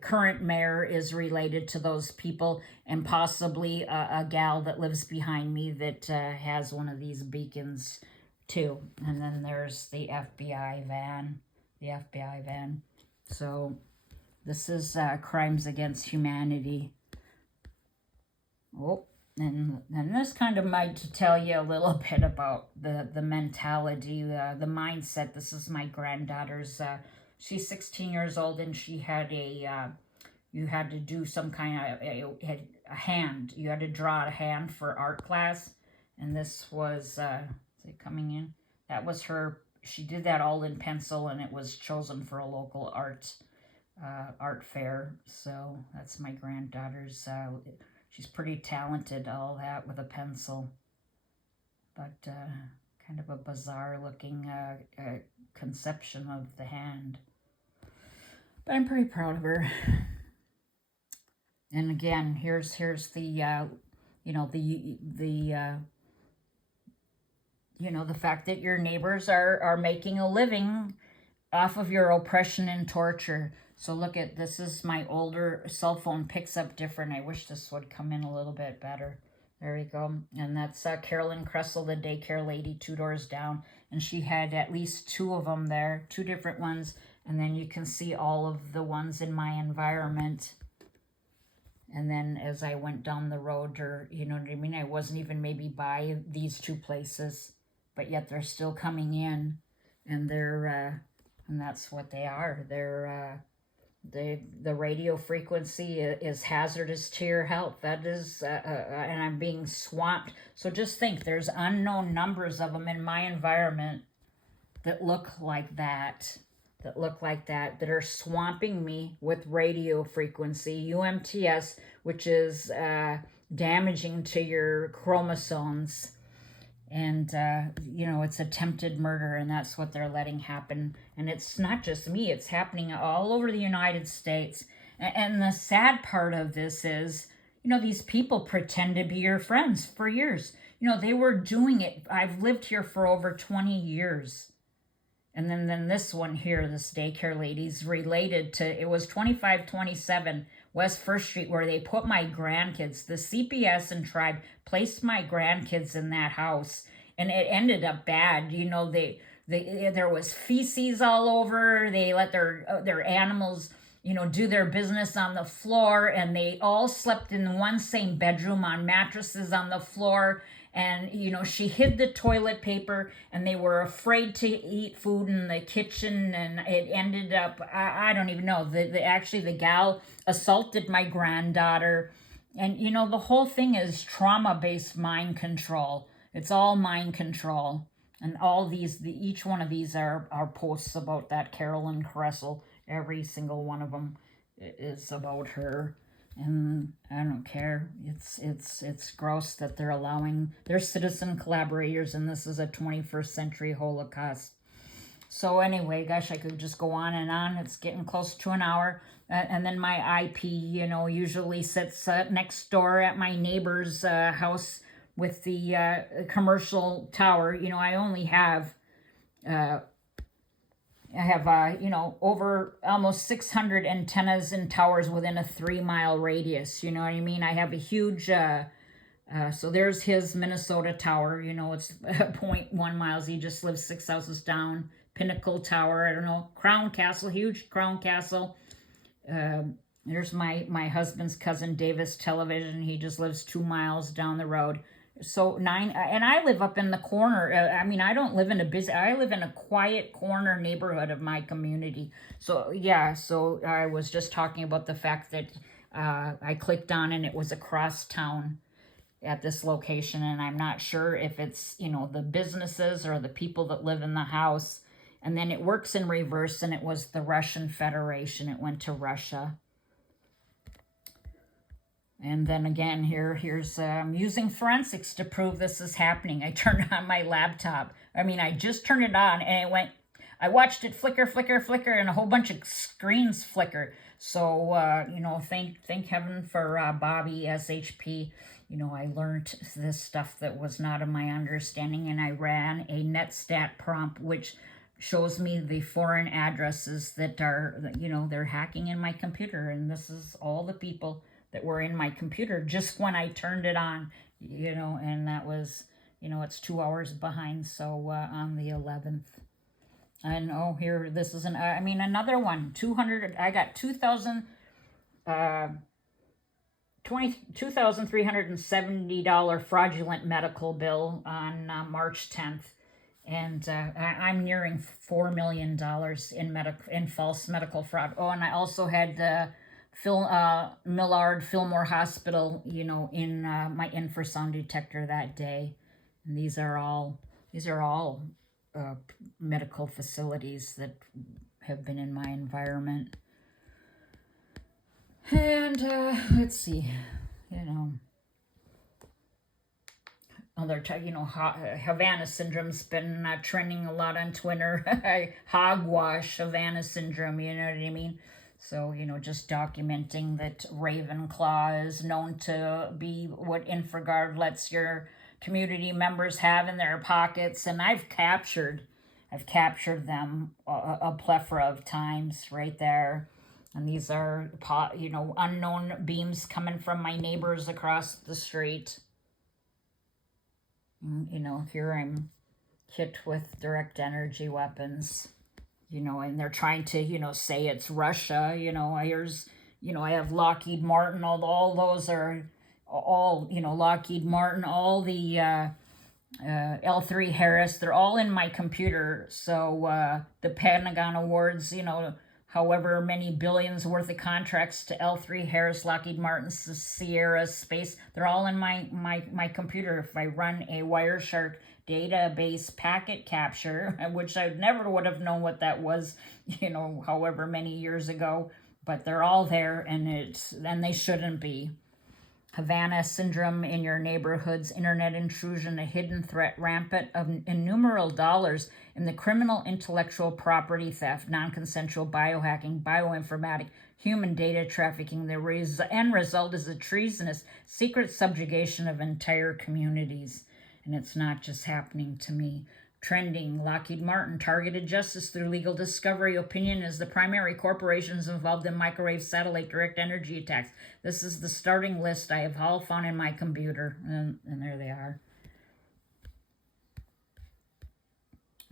current mayor is related to those people, and possibly a gal that lives behind me that has one of these beacons too. And then there's the FBI van, So this is Crimes Against Humanity. Oh, and this kind of might tell you a little bit about the mentality, the mindset. This is my granddaughter's, she's 16 years old, and she had you had to do some kind of, a hand. You had to draw a hand for art class. And this was, is it coming in? That was her, she did that all in pencil, and it was chosen for a local art fair. So that's my granddaughter's, she's pretty talented, all that with a pencil, but kind of a bizarre looking conception of the hand. But I'm pretty proud of her. And again, here's the you know, the fact that your neighbors are making a living off of your oppression and torture. So look at, this is my older cell phone, picks up different. I wish this would come in a little bit better. There we go. And that's Carolyn Kressel, the daycare lady, 2 doors down. And she had at least 2 of them there, 2 different ones. And then you can see all of the ones in my environment. And then as I went down the road, or, you know what I mean, I wasn't even maybe by these 2 places, but yet they're still coming in. And they're, and that's what they are. They're, the radio frequency is hazardous to your health. That is, and I'm being swamped. So just think, there's unknown numbers of them in my environment that look like that, that are swamping me with radio frequency, UMTS, which is damaging to your chromosomes. And it's attempted murder, and that's what they're letting happen. And it's not just me, it's happening all over the United States. And the sad part of this is, these people pretend to be your friends for years. They were doing it. I've lived here for over 20 years. And then this one here, this daycare lady's related to, it was 2527 West First Street, where they put my grandkids. The CPS and tribe placed my grandkids in that house, and it ended up bad. There was feces all over. They let their animals, do their business on the floor, and they all slept in one same bedroom on mattresses on the floor. And she hid the toilet paper, and they were afraid to eat food in the kitchen, and it ended up, I don't even know, actually the gal assaulted my granddaughter. And the whole thing is trauma-based mind control. It's all mind control. And all these, each one of these are posts about that Carolyn Kressel. Every single one of them is about her. And I don't care. It's gross that they're allowing their citizen collaborators, and this is a 21st century Holocaust. So anyway, gosh, I could just go on and on. It's getting close to an hour. And then my IP, usually sits next door at my neighbor's house with the commercial tower. I only have over almost 600 antennas and towers within a 3-mile radius. You know what I mean? I have a huge, so there's his Minnesota tower. It's 0.1 miles. He just lives 6 houses down. Pinnacle Tower, I don't know. Crown Castle, huge Crown Castle. There's my husband's cousin Davis Television. He just lives 2 miles down the road. So 9, and I live up in the corner. I don't live in I live in a quiet corner neighborhood of my community. So yeah, so I was just talking about the fact that I clicked on and it was across town at this location, and I'm not sure if it's, the businesses or the people that live in the house. And then it works in reverse, and it was the Russian Federation. It went to Russia. And then again, here's using forensics to prove this is happening. I turned on my laptop. I just turned it on, and I watched it flicker, flicker, flicker, and a whole bunch of screens flicker. So, thank heaven for Bobby, SHP. I learned this stuff that was not of my understanding, and I ran a netstat prompt, which shows me the foreign addresses that are, they're hacking in my computer. And this is all the people that were in my computer just when I turned it on, and that was, it's 2 hours behind. So on the 11th. And here, this is another one, 200, I got $2,370 fraudulent medical bill on March 10th. And I'm nearing $4 million in false medical fraud. Oh, and I also had the Millard Fillmore Hospital, in my infrasound detector that day. And these are all medical facilities that have been in my environment. And let's see, Havana syndrome's been trending a lot on Twitter. Hogwash, Havana syndrome, you know what I mean? So, just documenting that Ravenclaw is known to be what InfraGard lets your community members have in their pockets. And I've captured them a plethora of times right there. And these are, unknown beams coming from my neighbors across the street. Here I'm hit with direct energy weapons, and they're trying to, say it's Russia. Here's, I have Lockheed Martin, all those are all, Lockheed Martin, all the L3 Harris, they're all in my computer. So the Pentagon awards, however many billions worth of contracts to L3 Harris, Lockheed Martin, Sierra Space, they're all in my computer. If I run a Wireshark database packet capture, which I never would have known what that was, however many years ago, but they're all there, and they shouldn't be. Havana syndrome in your neighborhoods, internet intrusion, a hidden threat rampant of innumerable dollars in the criminal intellectual property theft, non-consensual biohacking, bioinformatic, human data trafficking. The end result is a treasonous secret subjugation of entire communities. And it's not just happening to me. Trending, Lockheed Martin targeted justice through legal discovery. Opinion is the primary corporations involved in microwave satellite direct energy attacks. This is the starting list I have all found in my computer. And there they are.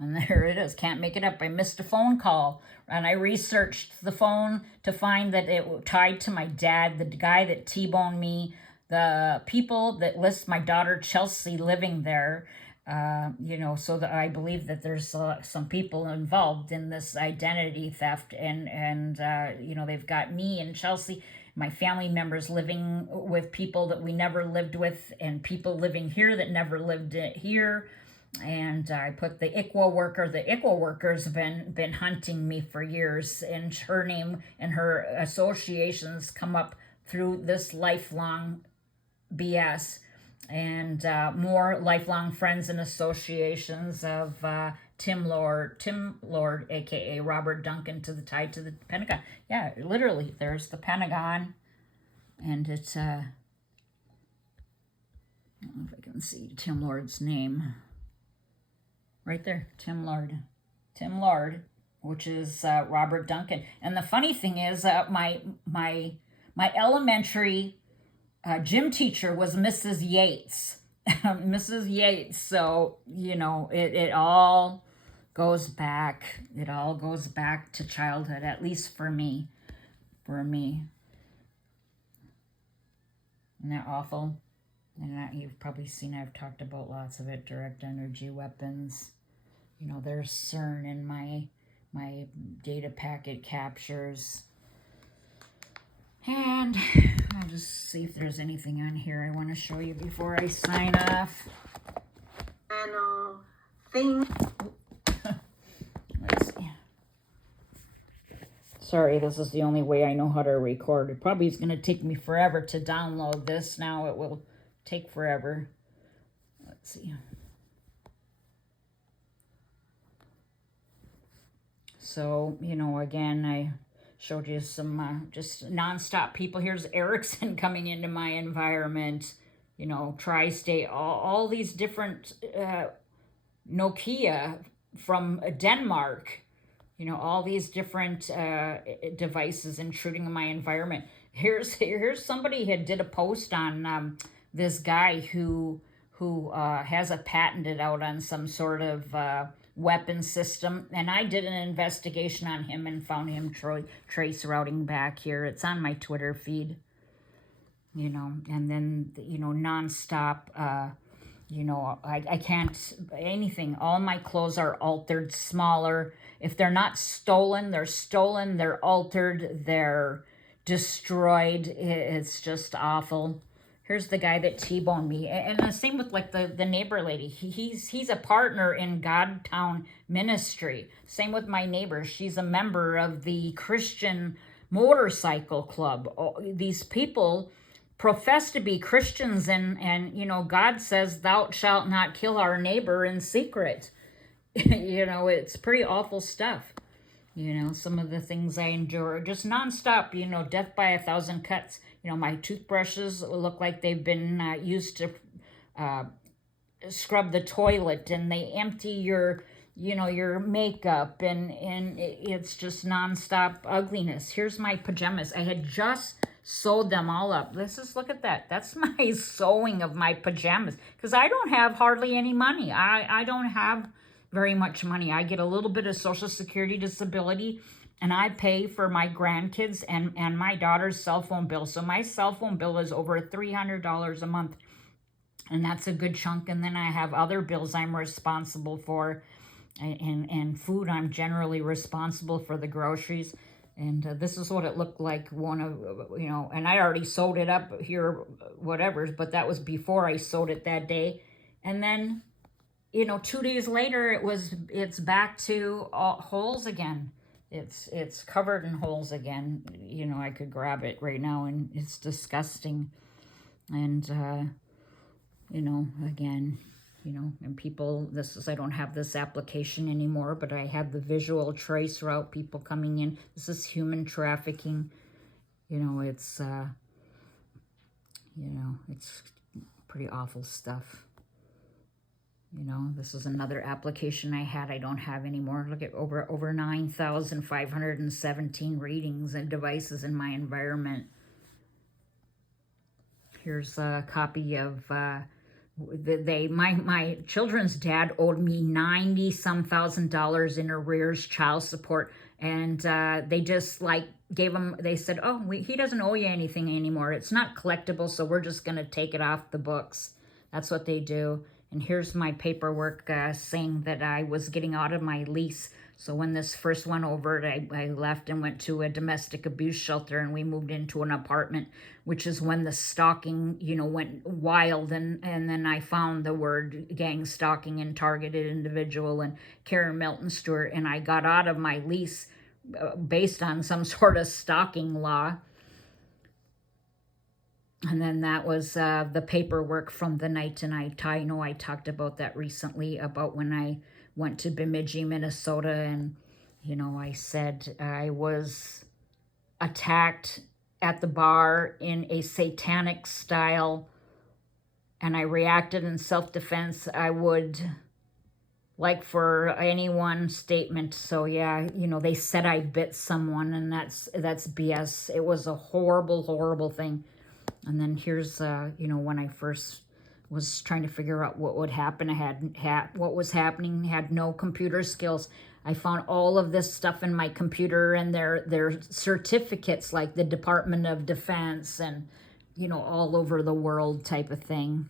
And there it is. Can't make it up. I missed a phone call. And I researched the phone to find that it tied to my dad, the guy that T-boned me, the people that list my daughter Chelsea living there. So that I believe that there's some people involved in this identity theft, and they've got me and Chelsea, my family members living with people that we never lived with, and people living here that never lived here. And I put the ICWA worker. The ICWA worker's been hunting me for years, and her name and her associations come up through this lifelong BS. And more lifelong friends and associations of Tim Lord, aka Robert Duncan, tied to the Pentagon. Yeah, literally, there's the Pentagon, and it's I don't know if I can see Tim Lord's name right there. Tim Lord, which is Robert Duncan. And the funny thing is, my elementary gym teacher was Mrs. Yates. Mrs. Yates. So, it all goes back. It all goes back to childhood, at least for me. Isn't that awful? And you've probably seen, I've talked about lots of it. Direct energy weapons. There's CERN in my data packet captures. And I'll just see if there's anything on here I want to show you before I sign off. Let's see. Sorry, this is the only way I know how to record. It probably is going to take me forever to download this. Now it will take forever. Let's see. So, again, I showed you some just nonstop people. Here's Ericsson coming into my environment, Tri-State, all these different Nokia from Denmark, all these different devices intruding in my environment. Here's somebody who did a post on this guy who has a patented out on some sort of weapon system, and I did an investigation on him and found him trace routing back here. It's on my Twitter feed, and then nonstop. I can't anything. All my clothes are altered, smaller. If they're not stolen, they're stolen. They're altered. They're destroyed. It's just awful. Here's the guy that T-boned me. And the same with like the neighbor lady. He's a partner in Godtown Ministry. Same with my neighbor. She's a member of the Christian Motorcycle Club. These people profess to be Christians, and God says, "Thou shalt not kill our neighbor in secret." It's pretty awful stuff. Some of the things I endure, just nonstop, death by 1,000 cuts. My toothbrushes look like they've been used to scrub the toilet, and they empty your makeup, and it's just nonstop ugliness. Here's my pajamas. I had just sewed them all up. Look at that. That's my sewing of my pajamas, because I don't have hardly any money. I don't have very much money. I get a little bit of Social Security disability, and I pay for my grandkids and my daughter's cell phone bill. So my cell phone bill is over $300 a month, and that's a good chunk. And then I have other bills I'm responsible for, and food. I'm generally responsible for the groceries. And this is what it looked like. And I already sewed it up here, whatever, but that was before I sewed it that day. And then, 2 days later, it's back to holes again. It's covered in holes again. I could grab it right now, and it's disgusting. And, you know, again, you know, and people, I don't have this application anymore, but I have the visual trace route, people coming in. This is human trafficking. You know, it's, you know, it's pretty awful stuff. You know, this is another application I had. I don't have anymore. Look at over 9,517 readings and devices in my environment. Here's a copy of my children's dad owed me $90-some thousand in arrears child support, and they just like gave him. They said, "Oh, he doesn't owe you anything anymore. It's not collectible, so we're just gonna take it off the books." That's what they do. And here's my paperwork saying that I was getting out of my lease. So when this first went over, I left and went to a domestic abuse shelter, and we moved into an apartment, which is when the stalking, you know, went wild. And then I found the word gang stalking and targeted individual and Karen Milton Stewart, and I got out of my lease based on some sort of stalking law. And then that was the paperwork from the night, and I know I talked about that recently, about when I went to Bemidji, Minnesota, and, you know, I said I was attacked at the bar in a satanic style, and I reacted in self-defense. I would like for any one statement. So yeah, you know, they said I bit someone, and that's BS. It was a horrible, horrible thing. And then here's, you know, when I first was trying to figure out what would happen, I had what was happening, had no computer skills. I found all of this stuff in my computer, and their certificates, like the Department of Defense, and, you know, all over the world type of thing.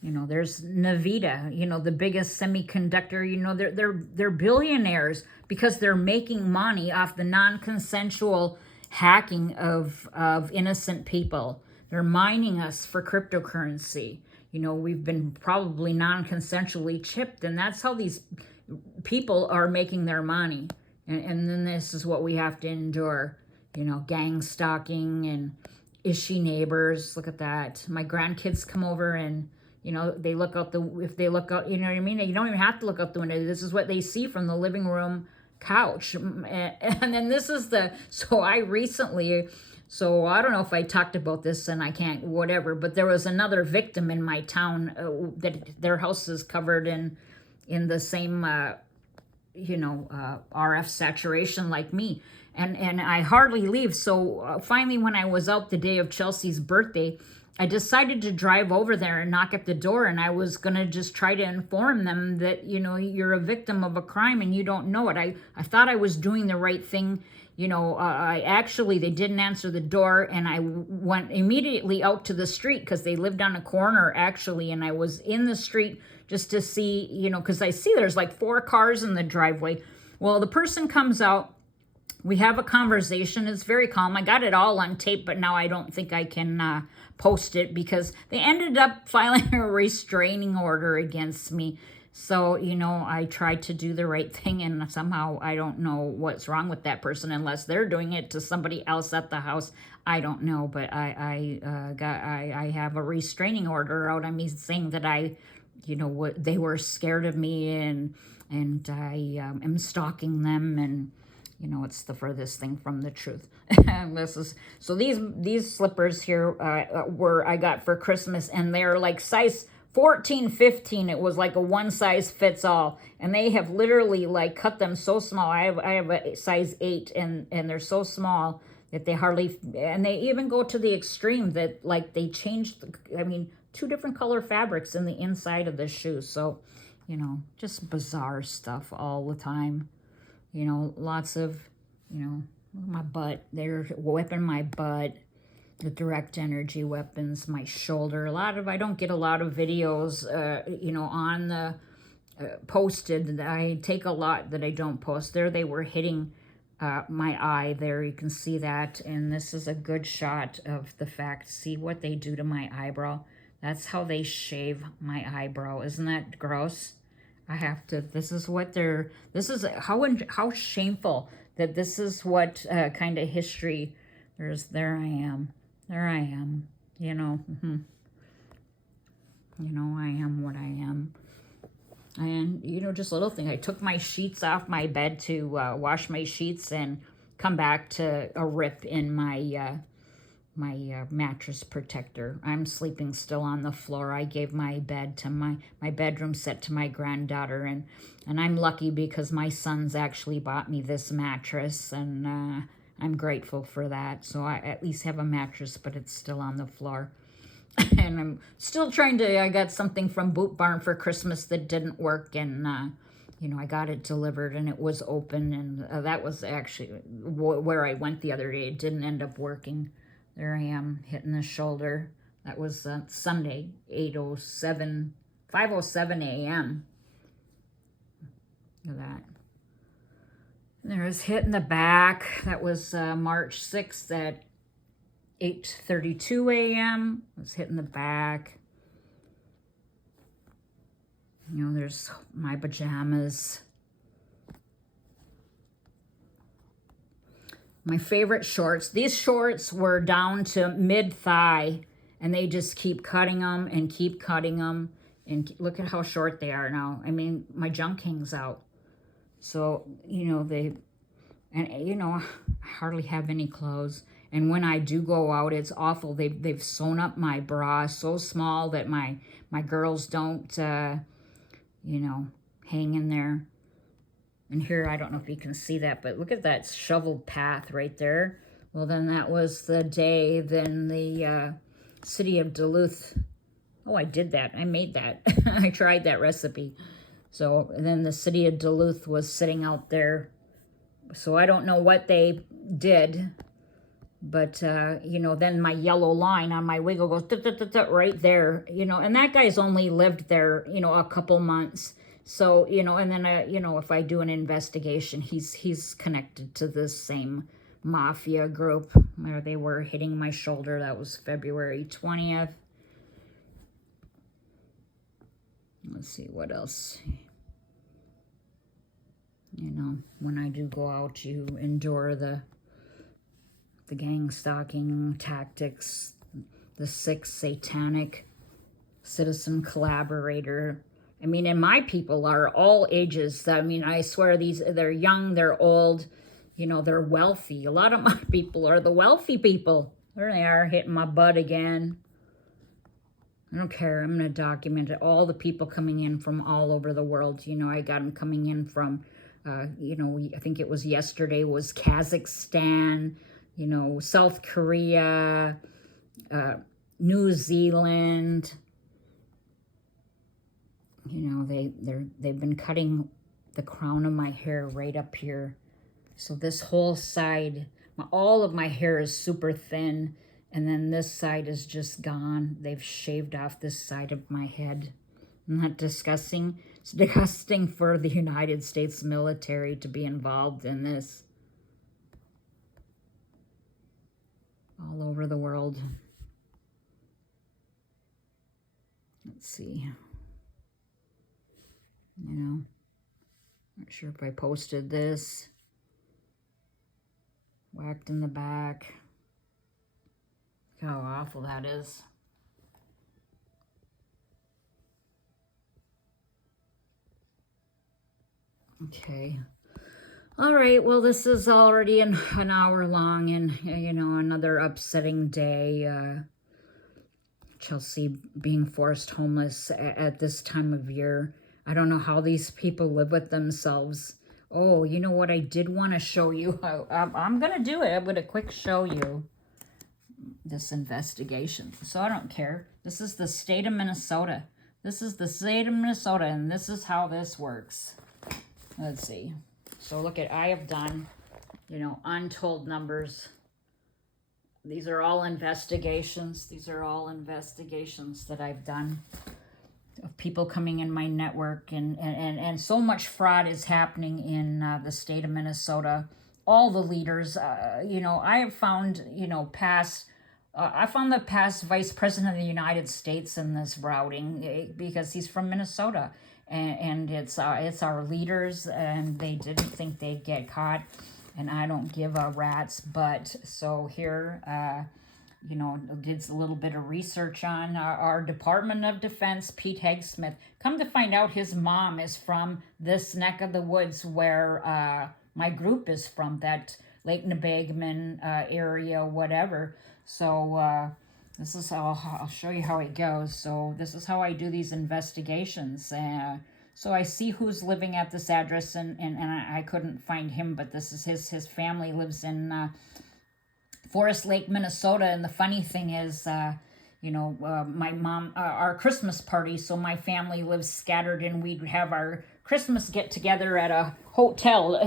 You know, there's Nvidia, you know, the biggest semiconductor, you know, they're billionaires because they're making money off the non-consensual hacking of innocent people. They're mining us for cryptocurrency. You know, we've been probably non-consensually chipped, and that's how these people are making their money. And then this is what we have to endure. You know, gang stalking and ishy neighbors. Look at that. My grandkids come over, and, you know, they look out if they look out, you know what I mean? You don't even have to look out the window. This is what they see from the living room couch. And then this is so I don't know if I talked about this, and I can't, whatever, but there was another victim in my town that their house is covered in the same, you know, RF saturation like me. And I hardly leave. So finally, when I was out the day of Chelsea's birthday, I decided to drive over there and knock at the door, and I was going to just try to inform them that, you know, you're a victim of a crime and you don't know it. I thought I was doing the right thing. You know, they didn't answer the door, and I went immediately out to the street because they lived on a corner, actually, and I was in the street just to see, you know, because I see there's like 4 cars in the driveway. Well, the person comes out. We have a conversation. It's very calm. I got it all on tape, but now I don't think I can post it because they ended up filing a restraining order against me. So, you know, I tried to do the right thing, and somehow I don't know what's wrong with that person unless they're doing it to somebody else at the house. I don't know, but I have a restraining order out on me saying that you know, they were scared of me, and I am stalking them, and, you know, it's the furthest thing from the truth. So these slippers here I got for Christmas, and they're like size 14, 15. It was like a one size fits all, and they have literally like cut them so small. I have a size 8, and they're so small that they hardly, and they even go to the extreme that like they changed, 2 different color fabrics in the inside of the shoe. So, you know, just bizarre stuff all the time. You know, lots of, you know, my butt, they're whipping my butt, the direct energy weapons, my shoulder. I don't get a lot of videos, you know, on the posted. I take a lot that I don't post. There they were hitting my eye there. You can see that. And this is a good shot of the fact. See what they do to my eyebrow? That's how they shave my eyebrow. Isn't that gross? I have to, this is how shameful that this is what kind of history, there I am. You know, you know, I am what I am. And, you know, just a little thing. I took my sheets off my bed to wash my sheets and come back to a rip in my mattress protector. I'm sleeping still on the floor. I gave my bed to my bedroom set to my granddaughter, and I'm lucky because my son's actually bought me this mattress, and I'm grateful for that. So I at least have a mattress, but it's still on the floor. And I'm still trying to, I got something from Boot Barn for Christmas that didn't work, and you know, I got it delivered and it was open, and that was actually where I went the other day. It didn't end up working. There I am hitting the shoulder. That was Sunday, 5:07 a.m. Look at that. There's hitting the back. That was March 6th at 8:32 a.m. I was hitting the back. You know, there's my pajamas. My favorite shorts. These shorts were down to mid-thigh, and they just keep cutting them and keep cutting them. And look at how short they are now. I mean, my junk hangs out. So, you know, you know, I hardly have any clothes. And when I do go out, it's awful. They've sewn up my bra so small that my girls don't, you know, hang in there. And here, I don't know if you can see that, but look at that shoveled path right there. Well, then that was the day then the city of Duluth. Oh, I did that. I made that. I tried that recipe. So then the city of Duluth was sitting out there. So I don't know what they did. But, you know, then my yellow line on my wiggle goes right there, you know, and that guy's only lived there, you know, a couple months. So, you know, and then, you know, if I do an investigation, he's connected to this same mafia group where they were hitting my shoulder. That was February 20th. Let's see what else. You know, when I do go out, you endure the gang stalking tactics, the 6th satanic citizen collaborator. I mean, and my people are all ages. I mean, I swear they're young, they're old, you know, they're wealthy. A lot of my people are the wealthy people. There they are, hitting my butt again. I don't care. I'm going to document it. All the people coming in from all over the world. You know, I got them coming in from, you know, I think it was yesterday was Kazakhstan, you know, South Korea, New Zealand. You know, they've been cutting the crown of my hair right up here. So this whole side, all of my hair is super thin, and then this side is just gone. They've shaved off this side of my head. Isn't that disgusting? It's disgusting for the United States military to be involved in this. All over the world. Let's see. You know, not sure if I posted this. Whacked in the back. Look how awful that is. Okay. All right, well, this is already an hour long, and, you know, another upsetting day. Chelsea being forced homeless at this time of year. I don't know how these people live with themselves. Oh, you know what? I did want to show you. I'm going to do it. I'm going to quick show you this investigation. So I don't care. This is the state of Minnesota. This is the state of Minnesota, and this is how this works. Let's see. So look at, I have done, you know, untold numbers. These are all investigations. These are all investigations that I've done of people coming in my network, and so much fraud is happening in the state of Minnesota. All the leaders, you know, I have found, you know, I found the past Vice President of the United States in this routing because he's from Minnesota. And it's our leaders, and they didn't think they'd get caught, and I don't give a rat's butt. So here, did a little bit of research on our Department of Defense, Pete Hegsmith. Come to find out, his mom is from this neck of the woods where my group is from, that Lake Nebagman area, whatever. So this is how I'll show you how it goes. So this is how I do these investigations. So I see who's living at this address, and I couldn't find him, but this is his family lives in Forest Lake, Minnesota. And the funny thing is, my mom, our Christmas party, so my family lives scattered, and we'd have our Christmas get together at a hotel,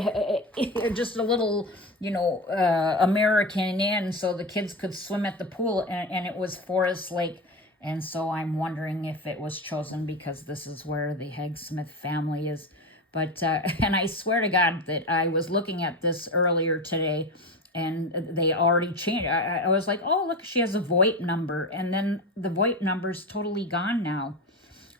just a little, American Inn, so the kids could swim at the pool, and it was Forest Lake. And so I'm wondering if it was chosen because this is where the Hegsmith family is. But, and I swear to God that I was looking at this earlier today, and they already changed. I was like, oh, look, she has a VoIP number. And then the VoIP number's totally gone now.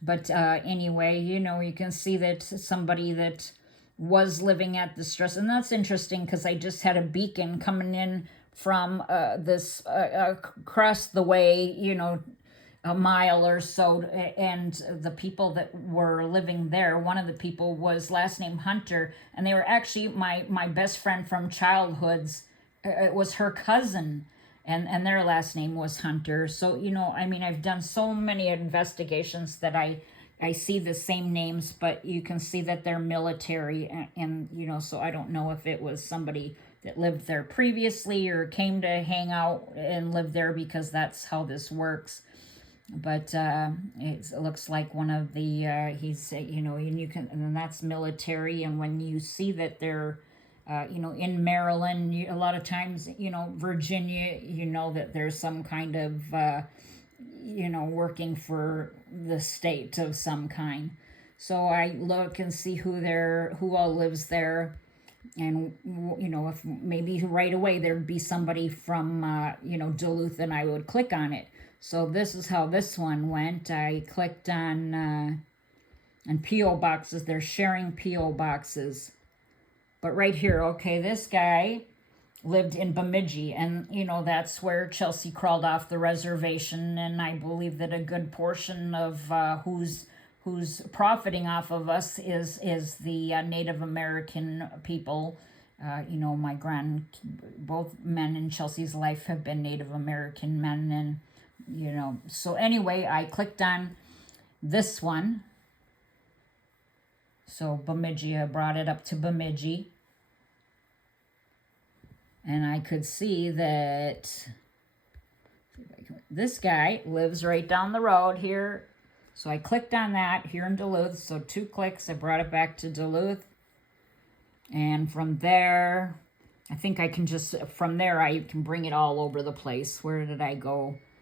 But anyway, you can see that somebody that was living at the stress. And that's interesting because I just had a beacon coming in from this across the way, a mile or so, and the people that were living there, one of the people was last name Hunter, and they were actually my best friend from childhood's. It was her cousin, and their last name was Hunter. So I've done so many investigations that I see the same names, but you can see that they're military, and so I don't know if it was somebody that lived there previously or came to hang out and live there, because that's how this works. But it looks like one of the he's and you can, and that's military. And when you see that they're in Maryland, a lot of times Virginia, that there's some kind of working for the state of some kind. So I look and see who all lives there, and if maybe right away there'd be somebody from Duluth, and I would click on it. So this is how this one went. I clicked on P.O. boxes. They're sharing P.O. boxes. But right here, okay, this guy lived in Bemidji, and that's where Chelsea crawled off the reservation, and I believe that a good portion of who's profiting off of us is the Native American people. Both men in Chelsea's life have been Native American men, and so anyway, I clicked on this one. So Bemidji, I brought it up to Bemidji. And I could see that this guy lives right down the road here. So I clicked on that here in Duluth. So 2 clicks, I brought it back to Duluth. And from there, I think I can just, from there I can bring it all over the place. Where did I go?